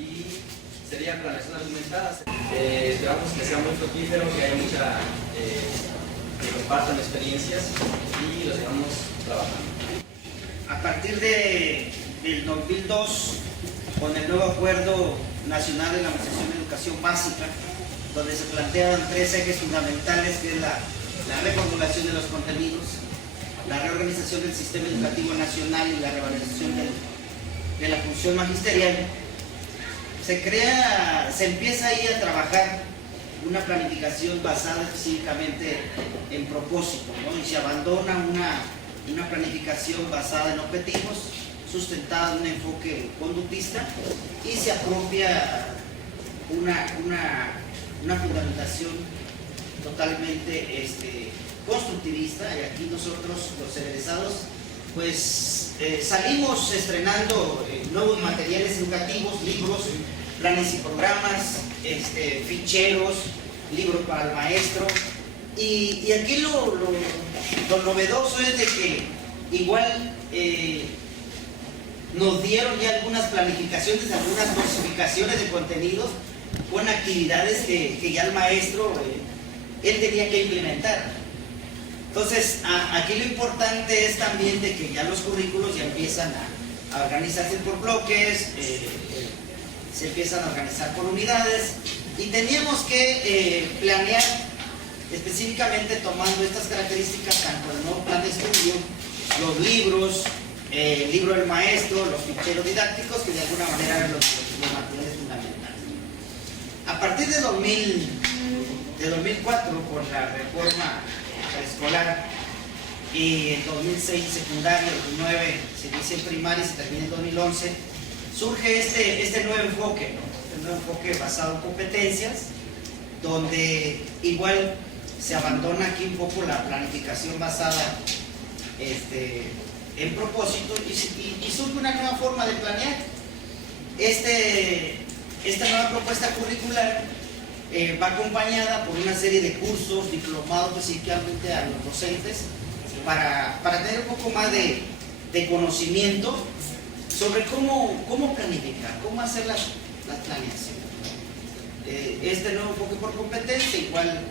y sería planeación argumentada. Esperamos que sea muy fructífero, que haya mucha, que compartan experiencias y lo sigamos trabajando. A partir del 2002, con el nuevo Acuerdo Nacional de la Administración de Educación Básica, donde se planteaban 3 ejes fundamentales, que es la reformulación de los contenidos, la reorganización del sistema educativo nacional y la revalorización de la función magisterial, se empieza ahí a trabajar una planificación basada específicamente en propósito, ¿no? Y se abandona una planificación basada en objetivos, sustentada en un enfoque conductista, y se apropia una fundamentación totalmente constructivista. Y aquí nosotros, los egresados, pues salimos estrenando nuevos materiales educativos, libros, planes y programas, ficheros, libros para el maestro. Y aquí lo novedoso es de que igual nos dieron ya algunas planificaciones, algunas clasificaciones de contenidos con actividades que ya el maestro él tenía que implementar. Entonces, aquí lo importante es también de que ya los currículos ya empiezan a organizarse por bloques, se empiezan a organizar por unidades, y teníamos que planear específicamente tomando estas características, tanto el nuevo plan de estudio, los libros, el libro del maestro, los ficheros didácticos, que de alguna manera eran los materiales fundamentales. A partir de 2004, con la reforma preescolar, y en 2006 secundaria, 2009 se inicia en primaria y se termina en 2011, surge este nuevo enfoque, ¿no? Este nuevo enfoque basado en competencias, donde igual se abandona aquí un poco la planificación basada en propósito, y surge una nueva forma de planear. Esta nueva propuesta curricular va acompañada por una serie de cursos, diplomados específicamente a los docentes, para tener un poco más de conocimiento sobre cómo planificar, cómo hacer las planeaciones. Este nuevo enfoque por competencia, igual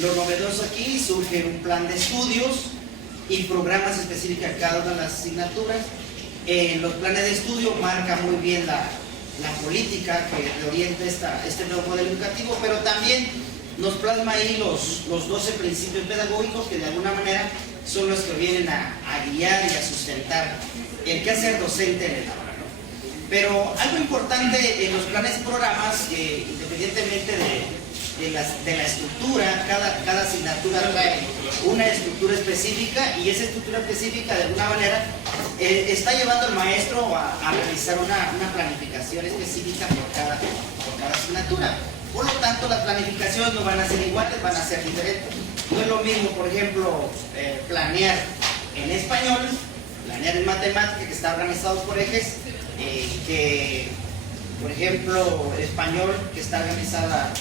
lo novedoso aquí, surge un plan de estudios y programas específicos a cada una de las asignaturas. Los planes de estudio marcan muy bien la política que orienta este nuevo modelo educativo, pero también nos plasma ahí los 12 principios pedagógicos, que de alguna manera son los que vienen a guiar y a sustentar el quehacer docente en el aula, ¿no? Pero algo importante en los planes y programas, que independientemente de la estructura, cada asignatura trae una estructura específica, y esa estructura específica de alguna manera está llevando al maestro a realizar una planificación específica por cada asignatura. Por lo tanto, las planificaciones no van a ser iguales, van a ser diferentes. No es lo mismo, por ejemplo, planear en español, planear en matemática, que está organizado por ejes, que, por ejemplo, español, que está organizada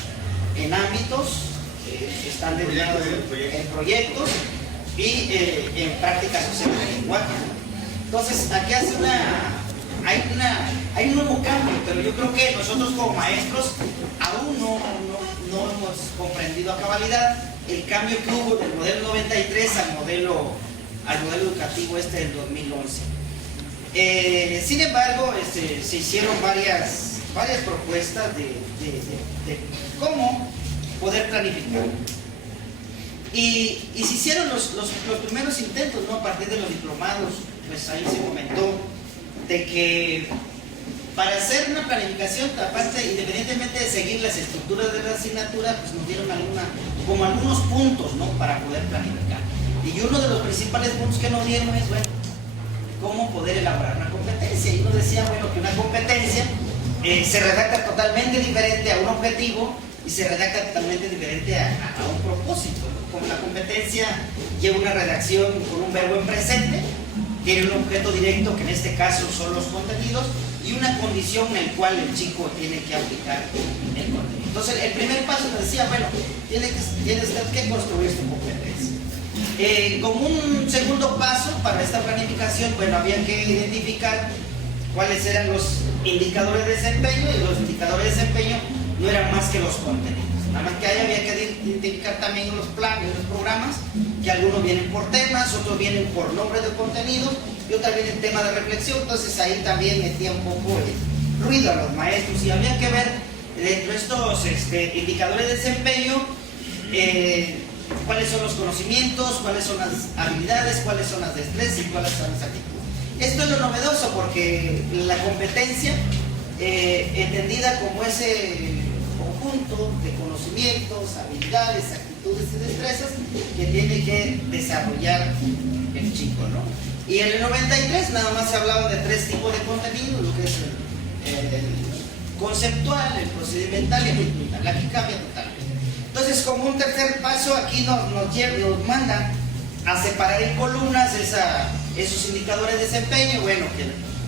en ámbitos, están derivados en proyectos y en prácticas sociales de lenguaje. Entonces, aquí hay un nuevo cambio, pero yo creo que nosotros como maestros aún no hemos comprendido a cabalidad el cambio que hubo del modelo 93 al modelo educativo del 2011. Sin embargo, se hicieron varias propuestas de cómo poder planificar. Y se hicieron los primeros intentos, ¿no? A partir de los diplomados, pues ahí se comentó de que para hacer una planificación, aparte, independientemente de seguir las estructuras de la asignatura, pues nos dieron algunos puntos, ¿no? Para poder planificar. Y uno de los principales puntos que nos dieron es, bueno, cómo poder elaborar una competencia. Y uno decía, bueno, que una competencia se redacta totalmente diferente a un objetivo y se redacta totalmente diferente a un propósito, ¿no? Como la competencia lleva una redacción con un verbo en presente, tiene un objeto directo, que en este caso son los contenidos, y una condición en la cual el chico tiene que aplicar el contenido. Entonces, el primer paso nos decía, bueno, tienes que construir tu competencia. Como un segundo paso para esta planificación, bueno, había que identificar cuáles eran indicadores de desempeño, y los indicadores de desempeño no eran más que los contenidos. Nada más que ahí había que identificar también los planes, los programas, que algunos vienen por temas, otros vienen por nombre de contenido y otros vienen tema de reflexión. Entonces ahí también metía un poco de ruido a los maestros, y había que ver dentro de estos indicadores de desempeño cuáles son los conocimientos, cuáles son las habilidades, cuáles son las destrezas y cuáles son las actitudes. Esto es lo novedoso, porque la competencia, entendida como ese conjunto de conocimientos, habilidades, actitudes y destrezas que tiene que desarrollar el chico, ¿no? Y en el 93 nada más se hablaba de 3 tipos de contenido, lo que es el conceptual, el procedimental y el cultural. Aquí cambia totalmente. Entonces, como un tercer paso, aquí nos manda a separar en columnas esos indicadores de desempeño. Bueno,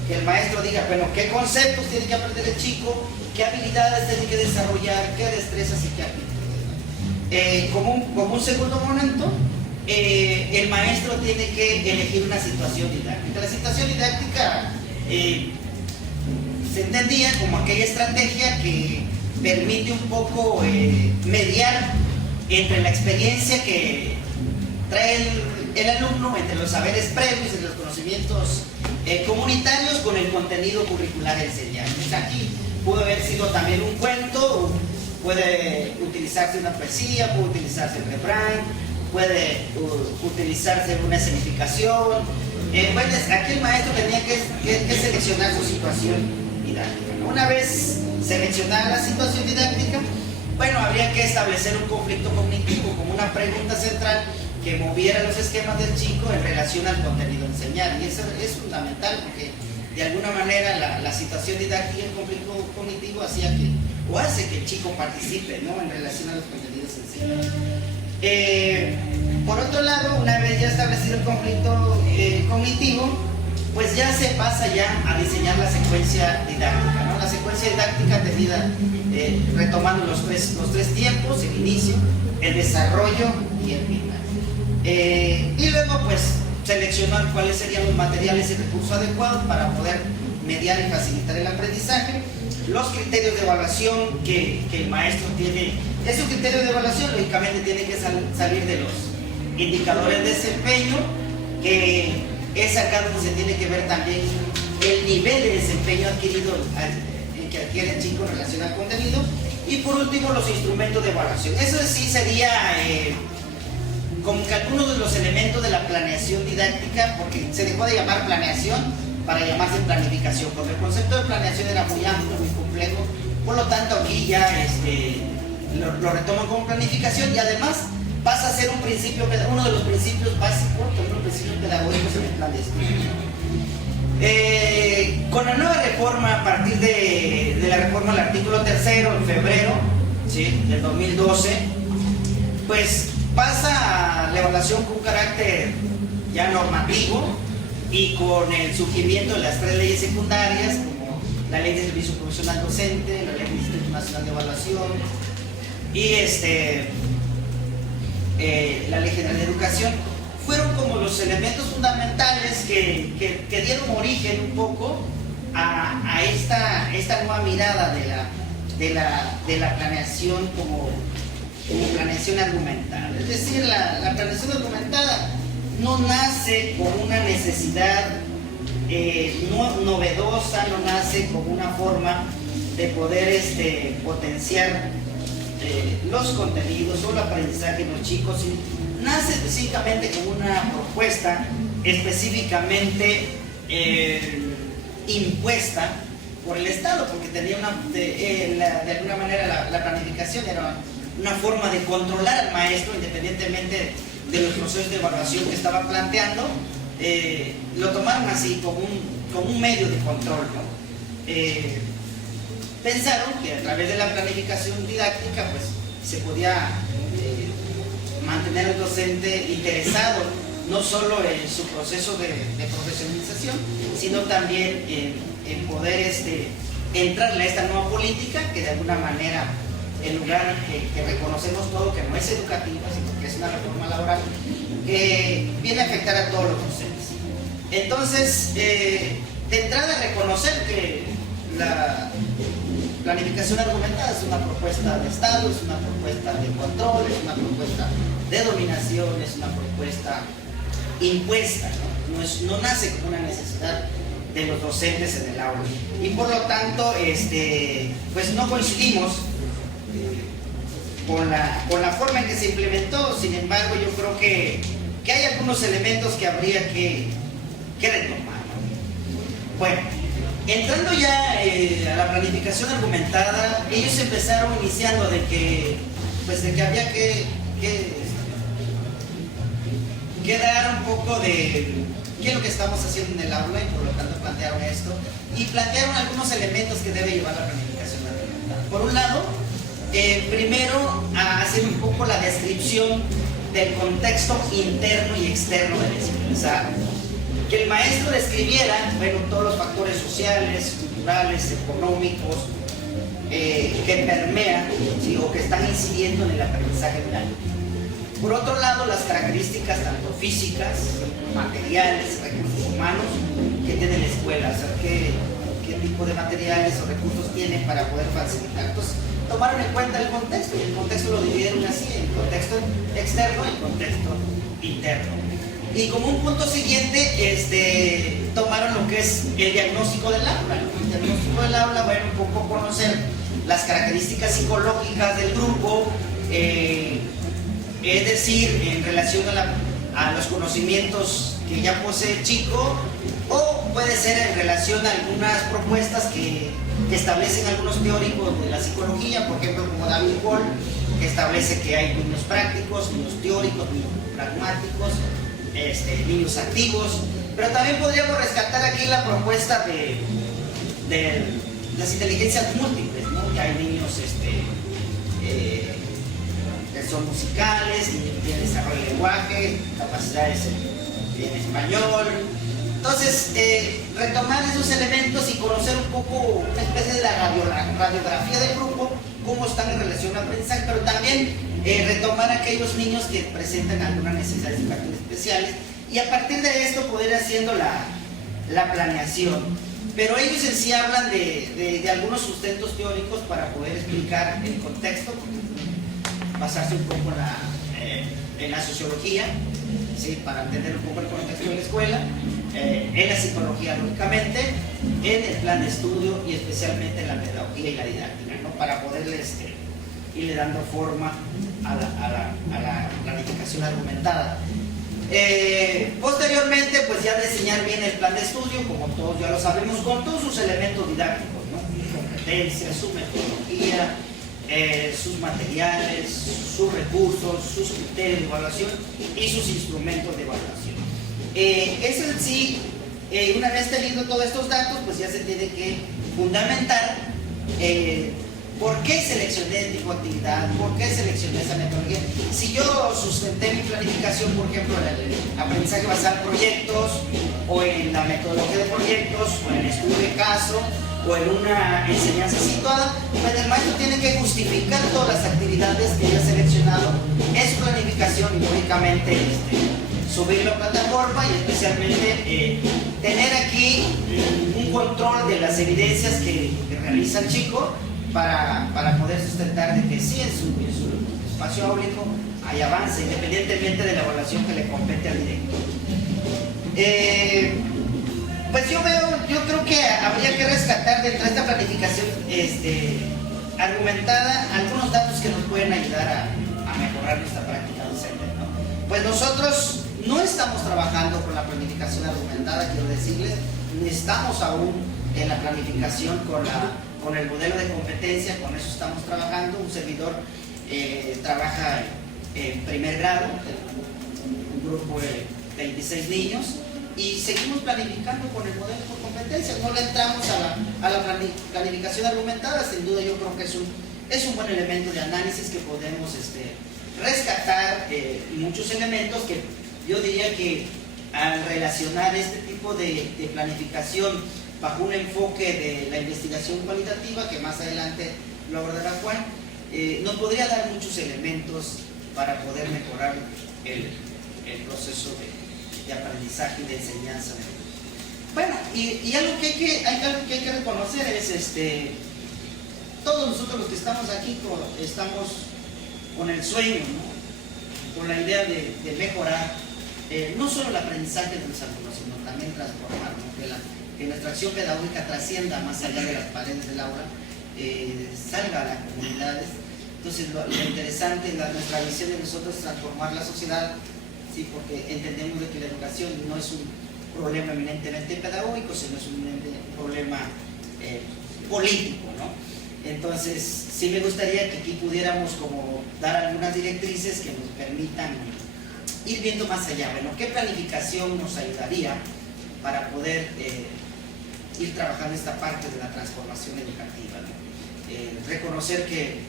que el maestro diga, bueno, qué conceptos tiene que aprender el chico, qué habilidades tiene que desarrollar, qué destrezas y qué actitudes. Como un segundo momento, el maestro tiene que elegir una situación didáctica. La situación didáctica se entendía como aquella estrategia que permite un poco mediar entre la experiencia que trae el alumno, entre los saberes previos, entre los conocimientos comunitarios, con el contenido curricular enseñado. Aquí puede haber sido también un cuento, puede utilizarse una poesía, puede utilizarse el refrán, puede utilizarse una escenificación. Bueno, aquí el maestro tenía que seleccionar su situación didáctica, ¿no? Una vez seleccionada la situación didáctica, bueno, habría que establecer un conflicto cognitivo como una pregunta central que moviera los esquemas del chico en relación al contenido a enseñar. Y eso es fundamental, porque de alguna manera la situación didáctica y el conflicto cognitivo hace que el chico participe, ¿no?, en relación a los contenidos enseñados. Por otro lado, una vez ya establecido el conflicto cognitivo, pues ya se pasa ya a diseñar la secuencia didáctica, ¿no? La secuencia didáctica tenida retomando los tres tiempos: el inicio, el desarrollo y el final. Y luego pues seleccionar cuáles serían los materiales y recursos adecuados para poder mediar y facilitar el aprendizaje, los criterios de evaluación que el maestro tiene. Esos criterios de evaluación lógicamente tienen que salir de los indicadores de desempeño, que es acá donde se tiene que ver también el nivel de desempeño adquirido que adquiere el chico en relación al contenido. Y por último, los instrumentos de evaluación. Eso sí sería como que algunos de los elementos de la planeación didáctica, porque se dejó de llamar planeación para llamarse planificación, porque el concepto de planeación era muy amplio, muy complejo. Por lo tanto, aquí ya lo retoman como planificación, y además pasa a ser uno de los principios básicos, los principios pedagógicos en el plan de estudio. Con la nueva reforma, a partir de la reforma del artículo 3 en febrero, ¿sí?, del 2012, pues pasa a la evaluación con un carácter ya normativo y con el surgimiento de las 3 leyes secundarias, como la Ley de Servicio Profesional Docente, la Ley del Instituto Nacional de Evaluación y la Ley General de Educación. Fueron como los elementos fundamentales que dieron origen un poco a esta nueva mirada de la planeación como planeación argumentada. Es decir, la planeación argumentada no nace con una necesidad novedosa, no nace como una forma de poder potenciar los contenidos o el aprendizaje de los chicos. Nace específicamente como una propuesta específicamente impuesta por el Estado, porque tenía de alguna manera la planificación era una forma de controlar al maestro independientemente de los procesos de evaluación que estaba planteando. Lo tomaron así como un medio de control, ¿no? Pensaron que a través de la planificación didáctica pues se podía mantener al docente interesado no solo en su proceso de profesionalización, sino también en poder entrarle a esta nueva política que de alguna manera, en lugar que reconocemos todo, que no es educativa, sino que es una reforma laboral, que viene a afectar a todos los docentes. Entonces, de entrada reconocer que la planificación argumentada es una propuesta de Estado, es una propuesta de control, es una propuesta de dominación, es una propuesta impuesta, ¿no? No nace como una necesidad de los docentes en el aula. Y por lo tanto, pues no coincidimos con la forma en que se implementó. Sin embargo, yo creo que hay algunos elementos que habría que retomar, ¿no? Bueno, entrando ya a la planificación argumentada, ellos empezaron iniciando de que había que dar un poco de qué es lo que estamos haciendo en el aula, y por lo tanto plantearon esto y plantearon algunos elementos que debe llevar la planificación argumentada. Por un lado, primero hacer un poco la descripción del contexto interno y externo de la escuela. O sea, que el maestro describiera, bueno, todos los factores sociales, culturales, económicos que permean, ¿sí?, o que están incidiendo en el aprendizaje del alumno. Por otro lado, las características tanto físicas, materiales, recursos humanos que tiene la escuela, o sea, qué tipo de materiales o recursos tiene para poder facilitar. Entonces, tomaron en cuenta el contexto, y el contexto lo dividieron así, en contexto externo y contexto interno. Y como un punto siguiente, tomaron lo que es el diagnóstico del aula. El diagnóstico del aula, bueno, un poco conocer las características psicológicas del grupo, es decir, en relación a los conocimientos que ya posee el chico, o puede ser en relación a algunas propuestas que establecen algunos teóricos de la psicología, por ejemplo, como David Hall, que establece que hay niños prácticos, niños teóricos, niños pragmáticos, niños activos. Pero también podríamos rescatar aquí la propuesta de las inteligencias múltiples, ¿no? Que hay niños que son musicales, niños que tienen desarrollo de lenguaje, capacidades en español. Entonces, retomar esos elementos y conocer un poco una especie de la radiografía del grupo, cómo están en relación al aprendizaje, pero también retomar aquellos niños que presentan algunas necesidades educativas especiales, y a partir de esto poder ir haciendo la planeación. Pero ellos en sí hablan de algunos sustentos teóricos para poder explicar el contexto, basarse un poco en la sociología, ¿sí?, para entender un poco el contexto de la escuela, en la psicología, lógicamente, en el plan de estudio y especialmente en la pedagogía y la didáctica, ¿no?, para poderles irle dando forma a la planificación argumentada. Posteriormente, pues ya diseñar bien el plan de estudio, como todos ya lo sabemos, con todos sus elementos didácticos, ¿no?, sus competencias, su metodología, sus materiales, sus recursos, sus criterios de evaluación y sus instrumentos de evaluación. Eso en sí, una vez teniendo todos estos datos, pues ya se tiene que fundamentar por qué seleccioné este tipo de actividad, por qué seleccioné esa metodología. Si yo sustenté mi planificación, por ejemplo, en el aprendizaje basado en proyectos, o en la metodología de proyectos, o en el estudio de caso, o en una enseñanza situada, pues el maestro tiene que justificar todas las actividades que haya seleccionado en su planificación y lógicamente subirlo a plataforma, y especialmente tener aquí un control de las evidencias que realiza el chico para poder sustentar de que sí en su espacio áulico hay avance, independientemente de la evaluación que le compete al director. Pues yo creo que habría que rescatar dentro de esta planificación argumentada algunos datos que nos pueden ayudar a mejorar nuestra práctica docente, ¿no? Pues nosotros no estamos trabajando con la planificación argumentada, quiero decirles, ni estamos aún en la planificación con el modelo de competencia, con eso estamos trabajando. Un servidor trabaja en primer grado, un grupo de 26 niños, y seguimos planificando con el modelo por competencia. No le entramos a la planificación argumentada. Sin duda yo creo que es un buen elemento de análisis que podemos rescatar muchos elementos que yo diría que al relacionar este tipo de planificación bajo un enfoque de la investigación cualitativa, que más adelante lo abordará Juan, nos podría dar muchos elementos para poder mejorar el proceso de aprendizaje y de enseñanza. Bueno, y algo que hay que reconocer es, todos nosotros los que estamos aquí estamos con el sueño, ¿no? Con la idea de mejorar no solo el aprendizaje de los alumnos, sino también transformar, ¿no? Que nuestra acción pedagógica trascienda más allá de las paredes del aula, salga a las comunidades. Entonces lo interesante, nuestra visión de nosotros es transformar la sociedad, ¿sí? Porque entendemos de que la educación no es un problema eminentemente pedagógico, sino es un problema político, ¿no? Entonces sí me gustaría que aquí pudiéramos como dar algunas directrices que nos permitan ir viendo más allá. Bueno, ¿qué planificación nos ayudaría para poder ir trabajando esta parte de la transformación educativa, ¿no? Reconocer que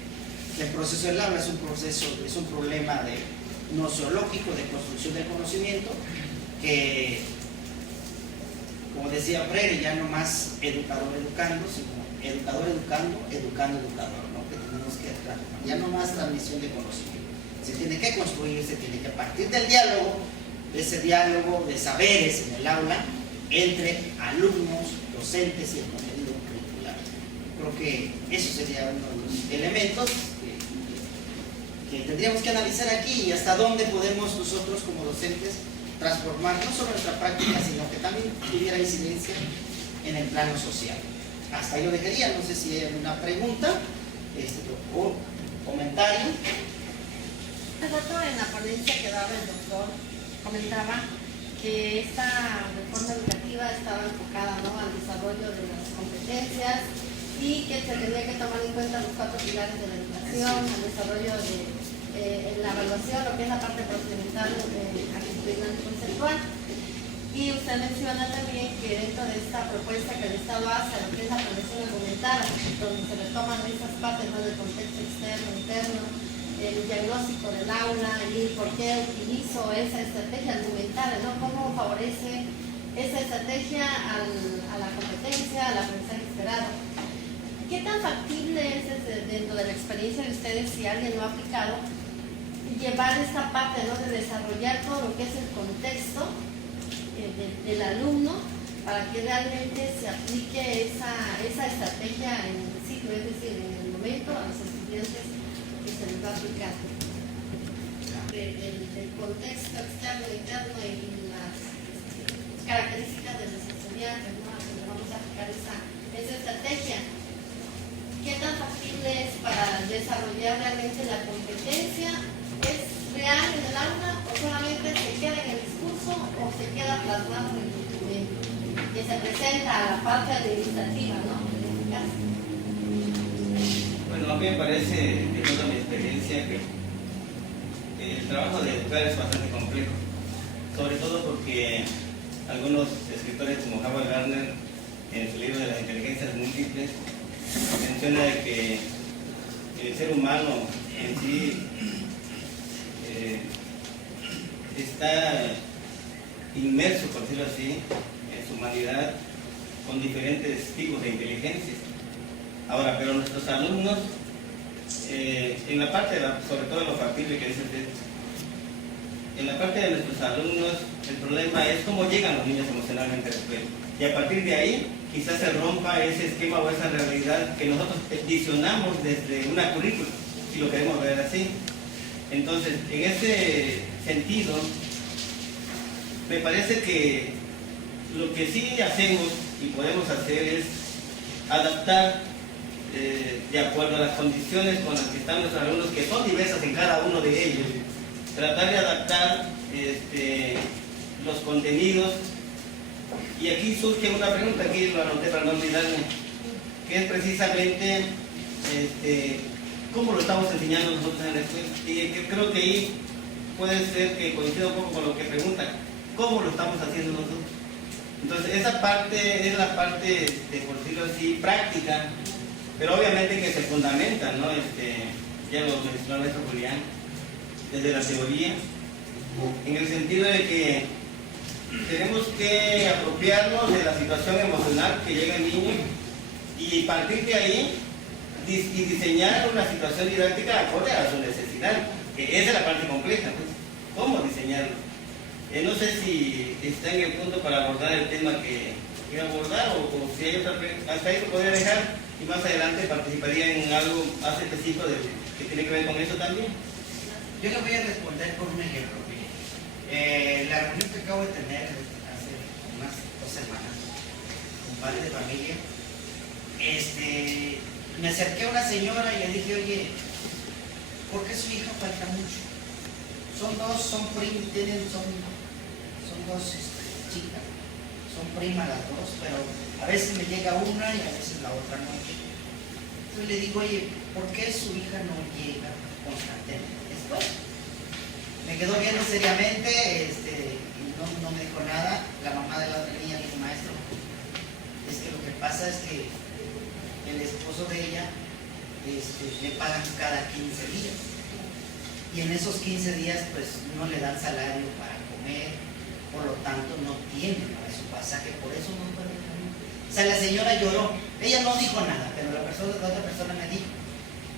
el proceso del aula es un problema nosológico de construcción del conocimiento, que, como decía Freire, ya no más educador educando, sino educador educando, educando educador, ¿no? Que tenemos que transformar, ya no más transmisión de conocimiento. Se tiene que construir, se tiene que partir del diálogo, de ese diálogo de saberes en el aula entre alumnos, docentes y el contenido curricular. Creo que eso sería uno de los elementos que tendríamos que analizar aquí, y hasta dónde podemos nosotros como docentes transformar no solo nuestra práctica, sino que también tuviera incidencia en el plano social. Hasta ahí lo dejaría, no sé si hay alguna pregunta o comentario. Hace rato en la ponencia que daba el doctor comentaba que esta reforma educativa estaba enfocada, ¿no?, al desarrollo de las competencias y que se tenía que tomar en cuenta los 4 pilares de la educación, al desarrollo de la evaluación, lo que es la parte procedimental, actitudinal y conceptual. Y usted menciona también que dentro de esta propuesta que el Estado hace, lo que es la planeación argumentada, donde se retoman esas partes, ¿no?, del contexto externo, interno, el diagnóstico del aula y por qué utilizo esa estrategia argumental, ¿no?, cómo favorece esa estrategia a la competencia, al aprendizaje esperado. ¿Qué tan factible es dentro de la experiencia de ustedes, si alguien lo ha aplicado, llevar esta parte, ¿no?, de desarrollar todo lo que es el contexto del alumno para que realmente se aplique esa estrategia en el ciclo, es decir, en el momento a los estudiantes que se les va a aplicar? Del contexto externo, interno y las características de los estudiantes, ¿no?, a donde vamos a aplicar esa estrategia. ¿Qué tan factible es para desarrollar realmente la competencia? ¿Es real en el aula o solamente se queda en el discurso o se queda plasmado en el documento que se presenta a la parte administrativa, ¿no?, en este caso? Bueno, a mí me parece, de toda mi experiencia, que el trabajo de educar es bastante complejo, sobre todo porque algunos escritores como Howard Gardner, en su libro de las inteligencias múltiples, menciona de que el ser humano en sí está inmerso, por decirlo así, en su humanidad con diferentes tipos de inteligencias. Ahora, pero nuestros alumnos, en la parte, sobre todo lo factible que dice usted, en la parte de nuestros alumnos, el problema es cómo llegan los niños emocionalmente a la escuela. Y a partir de ahí, quizás se rompa ese esquema o esa realidad que nosotros visionamos desde una currícula, si lo queremos ver así. Entonces, en ese sentido, me parece que lo que sí hacemos y podemos hacer es adaptar de acuerdo a las condiciones con las que están nuestros alumnos, que son diversas en cada uno de ellos, tratar de adaptar los contenidos. Y aquí surge una pregunta, aquí lo anoté para no olvidarme, que es precisamente cómo lo estamos enseñando nosotros en la escuela. Y que creo que ahí puede ser que coincida un poco con lo que preguntan, ¿cómo lo estamos haciendo nosotros? Entonces esa parte es la parte, por decirlo así, práctica, pero obviamente que se fundamenta, ¿no? Ya lo mencionó el maestro Julián, desde la teoría, en el sentido de que tenemos que apropiarnos de la situación emocional que llega el niño y partir de ahí y diseñar una situación didáctica acorde a su necesidad, que esa es la parte compleja, pues. ¿Cómo diseñarlo? No sé si está en el punto para abordar el tema que ir a abordar, o si hay otra pregunta, hasta ahí lo podría dejar y más adelante participaría en algo más específico que tiene que ver con eso también. Yo le voy a responder con un ejemplo. La reunión que acabo de tener hace unas 2 semanas con padres de familia, me acerqué a una señora y le dije, oye, ¿por qué su hija falta mucho? Son dos chicas, son primas las dos, pero a veces me llega una y a veces la otra no llega. Entonces le digo, oye, ¿por qué su hija no llega constantemente? Después me quedó viendo seriamente y no me dijo nada. La mamá de la otra niña dijo, maestro, es que lo que pasa es que el esposo de ella le pagan cada 15 días. Y en esos 15 días pues no le dan salario para comer, por lo tanto no tiene para su pasaje, por eso no puede comer. O sea, la señora lloró, ella no dijo nada, pero la otra persona me dijo.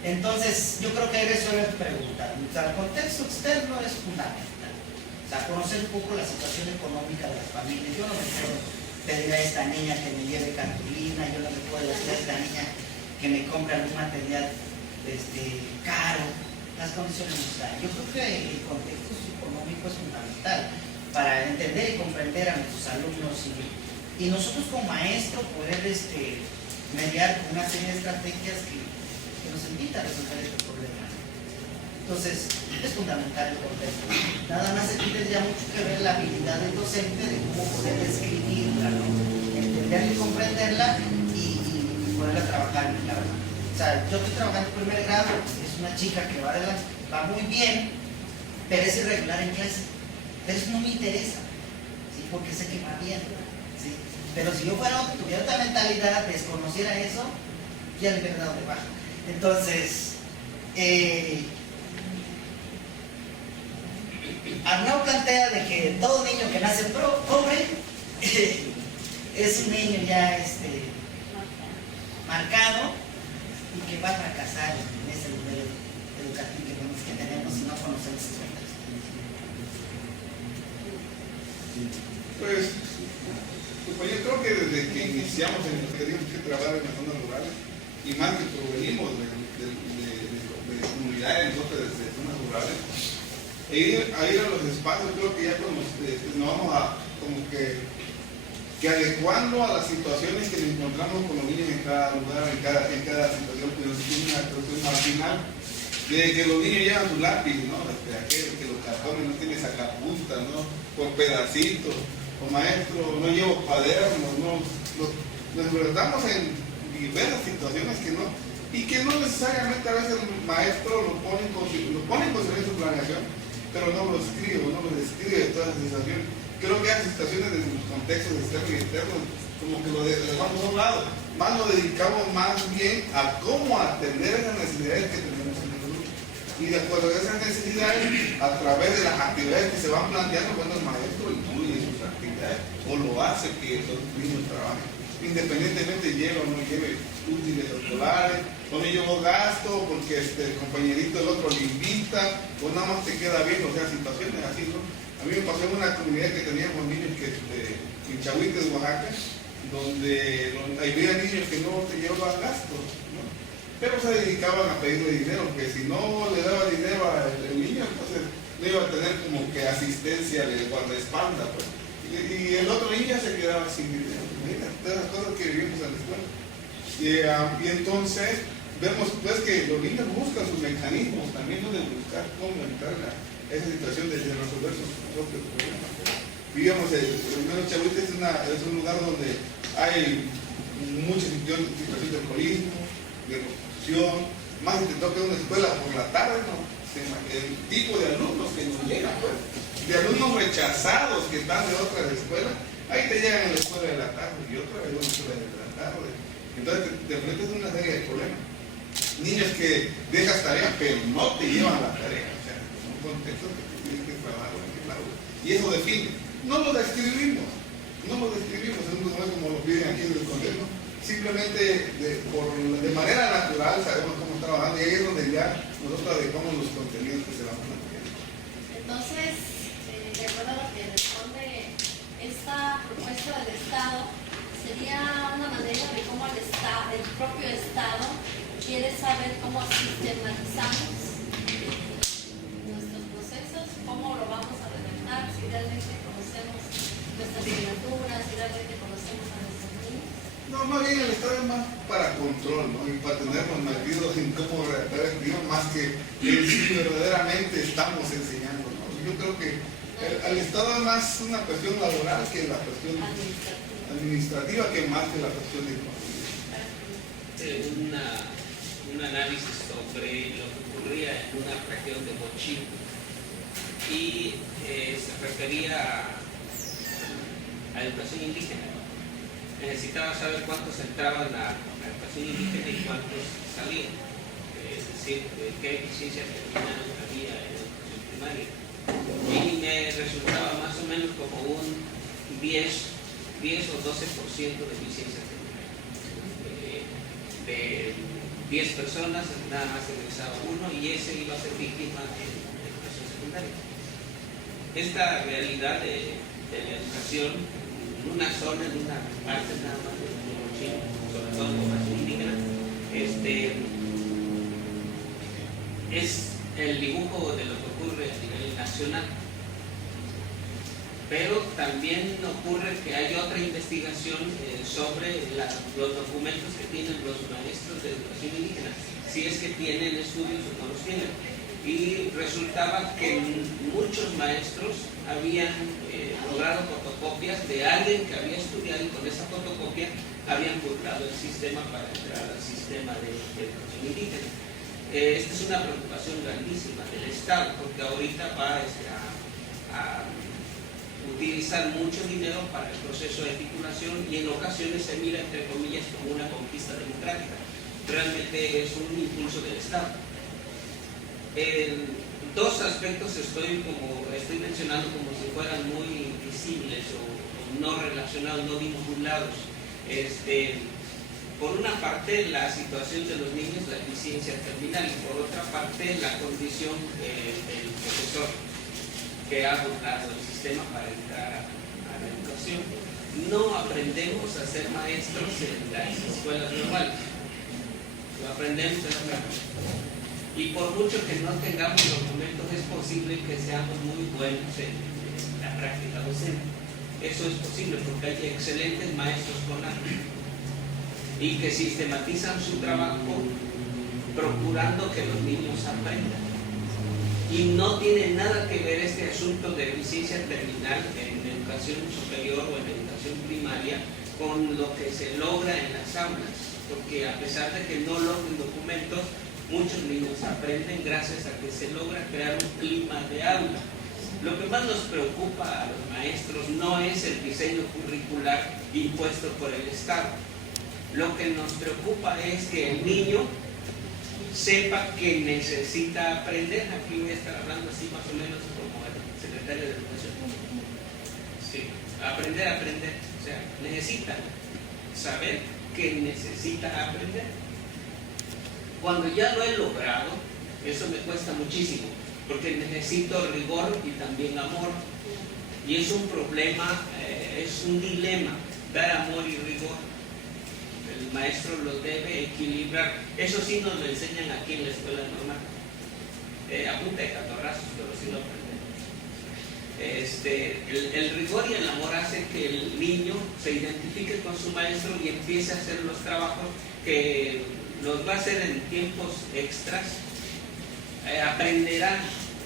Entonces yo creo que ahí resuelve tu pregunta. O sea, el contexto externo es fundamental. O sea, conocer un poco la situación económica de las familias. Yo no me puedo pedir a esta niña que me lleve cartulina, yo no me puedo decir a esta niña que me compre algún material caro. Las condiciones no están. Yo creo que el contexto económico es fundamental para entender y comprender a nuestros alumnos y nosotros como maestros poder mediar con una serie de estrategias que nos invitan a resolver este problema. Entonces, es fundamental el contexto. Nada más aquí tendría mucho que ver la habilidad del docente de cómo poder describirla, ¿no? Entenderla y comprenderla y poderla trabajar en la verdad. O sea, yo estoy trabajando en primer grado, es una chica que va muy bien, pero es irregular en clase. Pero eso no me interesa, ¿sí? Porque sé que va bien, ¿sí? Pero si yo tuviera otra mentalidad, desconociera eso, ya le hubiera dado de baja. Entonces, Arnaud plantea de que todo niño que nace pobre es un niño ya marcado y que va a fracasar en ese nivel educativo que tenemos si no conocemos sus metas. Pues yo creo que desde que iniciamos en lo que tenemos que trabajar en las zonas rurales, y más que provenimos de comunidades, nosotros de zonas rurales, ir a los espacios, creo que ya nos vamos a como que adecuando a las situaciones que nos encontramos con los niños en cada lugar, en cada situación, pero tiene una situación marginal, de que los niños llevan su lápiz, ¿no? Aquel que los cartones no tienen sacapuntas, ¿no? Por pedacitos, o maestro, no llevo cuadernos, ¿no? Nos enfrentamos en diversas situaciones y que no necesariamente a veces el maestro lo pone en consideración su planeación, pero no lo describe todas las situaciones. Creo que hay situaciones de los contextos externos y internos, como que lo dejamos a un lado, más nos dedicamos más bien a cómo atender esas necesidades que tenemos en el grupo. Y de acuerdo a esas necesidades, a través de las actividades que se van planteando, bueno, el maestro incluye sus actividades o lo hace que los niños trabajen, independientemente lleve o no lleve útiles escolares, o no llevo gasto porque el compañerito del otro le invita, o nada más te queda bien, o sea, situaciones así, ¿no? A mí me pasó en una comunidad que teníamos niños en Chahuites, Oaxaca, donde había niños que no te llevaban gastos, ¿no? Pero se dedicaban a pedirle dinero, que si no le daba dinero al niño, entonces no iba a tener como que asistencia de guardaespaldas, pues. Y el otro niño se quedaba sin dinero. Mira, todas las cosas que vivimos en la escuela. Y entonces vemos pues que los niños buscan sus mecanismos también, ¿no? De buscar cómo entrar esa situación de resolver sus propios problemas. Vivíamos el Chahuites es un lugar donde hay mucha situación de alcoholismo, de prostitución, más si te toca una escuela por la tarde, ¿no? El tipo de alumnos que nos llegan, pues, de alumnos rechazados que están de otras escuelas, ahí te llegan a la escuela de la tarde y otra vez a la escuela de la tarde. Entonces te enfrentas a una serie de problemas. Niños que dejas tarea pero no te llevan la tarea. Contexto que tienes que trabajar en el aula. Y eso define. No lo describimos, es un documento como lo piden aquí en el contexto. Simplemente de manera natural sabemos cómo está trabajando y ahí es donde ya nosotros adecuamos los contenidos que se van a plantear. Entonces, de acuerdo a lo que responde esta propuesta del Estado, se sería una manera de cómo el propio Estado quiere saber cómo sistematizamos nuestros procesos, cómo lo vamos a redactar, si realmente conocemos nuestras asignaturas, si realmente conocemos a nuestros niños. No, más bien el Estado es más para control, ¿no? Y para tenernos metidos en cómo redactar el guión, más que si verdaderamente estamos enseñando, ¿no? Yo creo que al Estado es más una cuestión laboral que la cuestión administrativa, que más que la cuestión de un análisis sobre lo que ocurría en una región de Mochil y se refería a educación indígena. Necesitaba saber cuántos entraban a educación indígena y cuántos salían, es decir, qué eficiencia terminal había en la educación primaria. Y me resultaba más o menos como un 10 o 12% de eficiencia terminal. De 10 personas, nada más egresaba uno y ese iba a ser víctima de educación secundaria. Esta realidad de la educación en una zona, en una parte nada más de Chile, sobre todo en la educación indígena, es el dibujo de lo que ocurre a nivel nacional. Pero también ocurre que hay otra investigación sobre los documentos que tienen los maestros de educación indígena, si es que tienen estudios o no los tienen. Y resultaba que muchos maestros habían logrado fotocopias de alguien que había estudiado y con esa fotocopia habían burlado el sistema para entrar al sistema de educación indígena. Esta es una preocupación grandísima del Estado, porque ahorita va a utilizar mucho dinero para el proceso de titulación y en ocasiones se mira entre comillas como una conquista democrática. Realmente es un impulso del Estado. En dos aspectos estoy mencionando como si fueran muy visibles o no relacionados, no vinculados. Por una parte la situación de los niños, la eficiencia terminal, y por otra parte la condición del profesor que ha buscado el sistema para entrar a la educación. No aprendemos a ser maestros en las escuelas normales, lo aprendemos en la práctica. Y por mucho que no tengamos documentos, es posible que seamos muy buenos en la práctica docente. Eso es posible porque hay excelentes maestros con arte y que sistematizan su trabajo procurando que los niños aprendan. Y no tiene nada que ver este asunto de eficiencia terminal en educación superior o en educación primaria con lo que se logra en las aulas, porque a pesar de que no logren documentos, muchos niños aprenden gracias a que se logra crear un clima de aula. Lo que más nos preocupa a los maestros no es el diseño curricular impuesto por el Estado. Lo que nos preocupa es que el niño sepa que necesita aprender. Aquí voy a estar hablando así más o menos como el secretario de Educación. Sí, aprender. O sea, necesita saber que necesita aprender. Cuando ya lo he logrado, eso me cuesta muchísimo, porque necesito rigor y también amor. Y es un problema, es un dilema, dar amor y rigor. El maestro lo debe equilibrar. Eso sí nos lo enseñan aquí en la escuela normal. A punta de catorrazos, pero sí lo aprendemos. El rigor y el amor hace que el niño se identifique con su maestro y empiece a hacer los trabajos que los va a hacer en tiempos extras. Aprenderá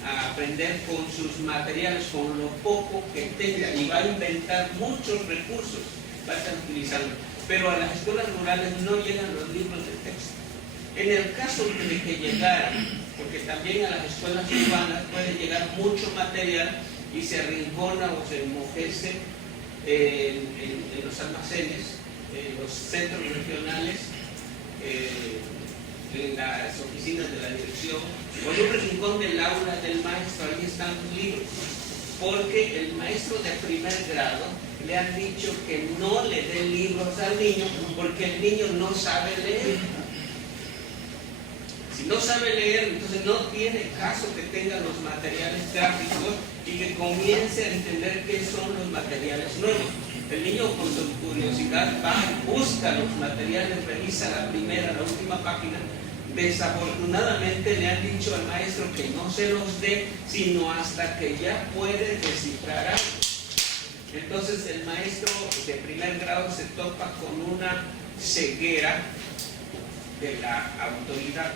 a aprender con sus materiales, con lo poco que tenga, y va a inventar muchos recursos, va a estar utilizando. Pero a las escuelas rurales no llegan los libros de texto. En el caso de que llegaran, porque también a las escuelas urbanas puede llegar mucho material y se arrincona o se enmojece en los almacenes, en los centros regionales, en las oficinas de la dirección, o en un rincón del aula del maestro. Ahí están los libros, porque el maestro de primer grado le han dicho que no le dé libros al niño porque el niño no sabe leer. Si no sabe leer, entonces no tiene caso que tenga los materiales gráficos y que comience a entender qué son los materiales nuevos. El niño con su curiosidad va, busca los materiales, revisa la primera, la última página. Desafortunadamente le han dicho al maestro que no se los dé, sino hasta que ya puede descifrar algo. Entonces el maestro de primer grado se topa con una ceguera de la autoridad,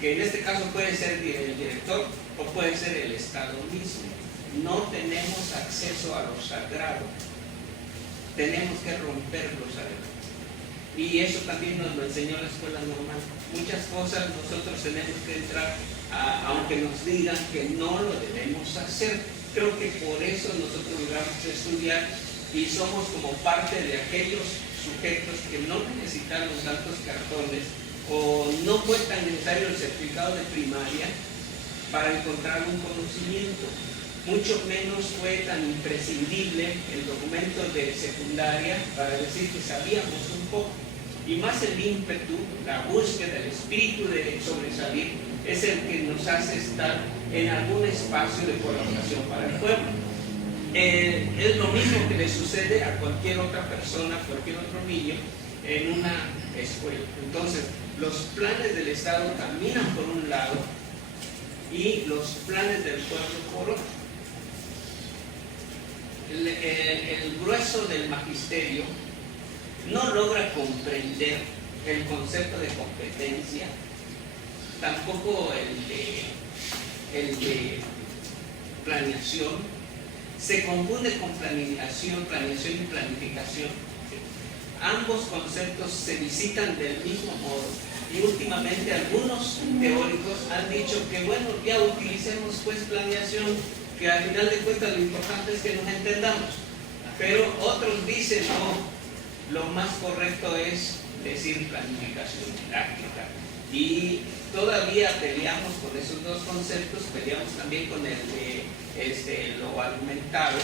que en este caso puede ser el director o puede ser el Estado mismo. No tenemos acceso a lo sagrado, tenemos que romper lo sagrado. Y eso también nos lo enseñó la escuela normal. Muchas cosas nosotros tenemos que entrar, aunque nos digan que no lo debemos hacer. Creo que por eso nosotros logramos estudiar y somos como parte de aquellos sujetos que no necesitaron tantos cartones o no fue tan necesario el certificado de primaria para encontrar un conocimiento. Mucho menos fue tan imprescindible el documento de secundaria para decir que sabíamos un poco. Y más el ímpetu, la búsqueda, el espíritu de sobresalir, es el que nos hace estar en algún espacio de colaboración para el pueblo. Es lo mismo que le sucede a cualquier otra persona, cualquier otro niño en una escuela. Entonces, los planes del Estado caminan por un lado y los planes del pueblo por otro. El grueso del magisterio no logra comprender el concepto de competencia, tampoco el de planeación. Se confunde con planeación y planificación. Ambos conceptos se visitan del mismo modo y últimamente algunos teóricos han dicho que bueno, ya utilicemos pues planeación, que al final de cuentas lo importante es que nos entendamos. Pero otros dicen no, lo más correcto es decir planificación didáctica. Y todavía peleamos con esos dos conceptos, peleamos también con el de lo argumentado,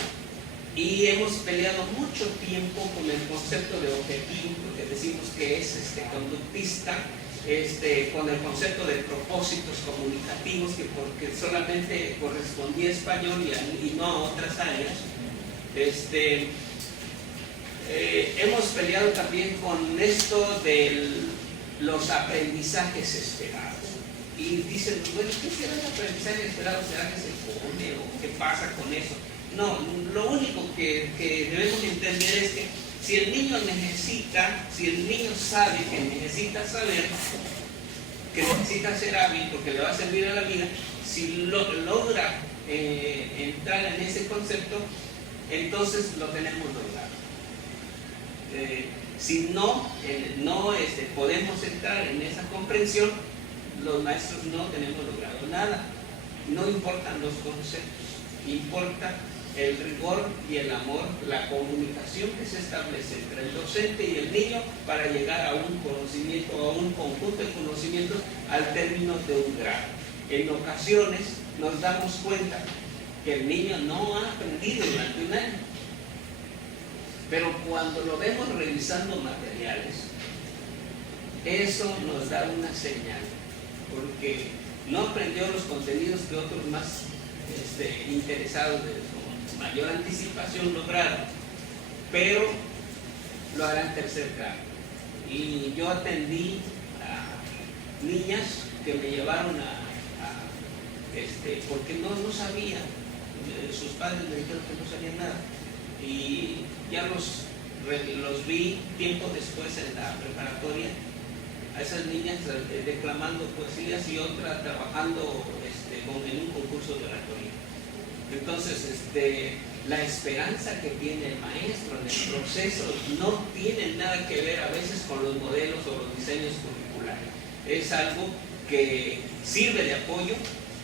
y hemos peleado mucho tiempo con el concepto de objetivo, porque decimos que es conductista, con el concepto de propósitos comunicativos, que porque solamente correspondía a español y no a otras áreas. Hemos peleado también con esto de los aprendizajes esperados. Y dicen, bueno, ¿qué será el aprendizaje esperado? ¿Será que se pone o qué pasa con eso? No, lo único que debemos entender es que si el niño sabe que necesita saber, que necesita ser hábil porque le va a servir a la vida, si logra entrar en ese concepto, entonces lo tenemos logrado. Si no podemos entrar en esa comprensión, los maestros no tenemos logrado nada. No importan los conceptos, importa el rigor y el amor, la comunicación que se establece entre el docente y el niño para llegar a un conocimiento, a un conjunto de conocimientos al término de un grado. En ocasiones nos damos cuenta que el niño no ha aprendido durante un año, pero cuando lo vemos revisando materiales, eso nos da una señal, porque no aprendió los contenidos que otros más interesados con mayor anticipación lograron, pero lo hará en tercer grado. Y yo atendí a niñas que me llevaron porque no sabían, sus padres me dijeron que no sabían nada, y ya los vi tiempo después en la preparatoria, a esas niñas declamando poesías y otra trabajando en un concurso de oratoria. Entonces, la esperanza que tiene el maestro en el proceso no tiene nada que ver a veces con los modelos o los diseños curriculares. Es algo que sirve de apoyo,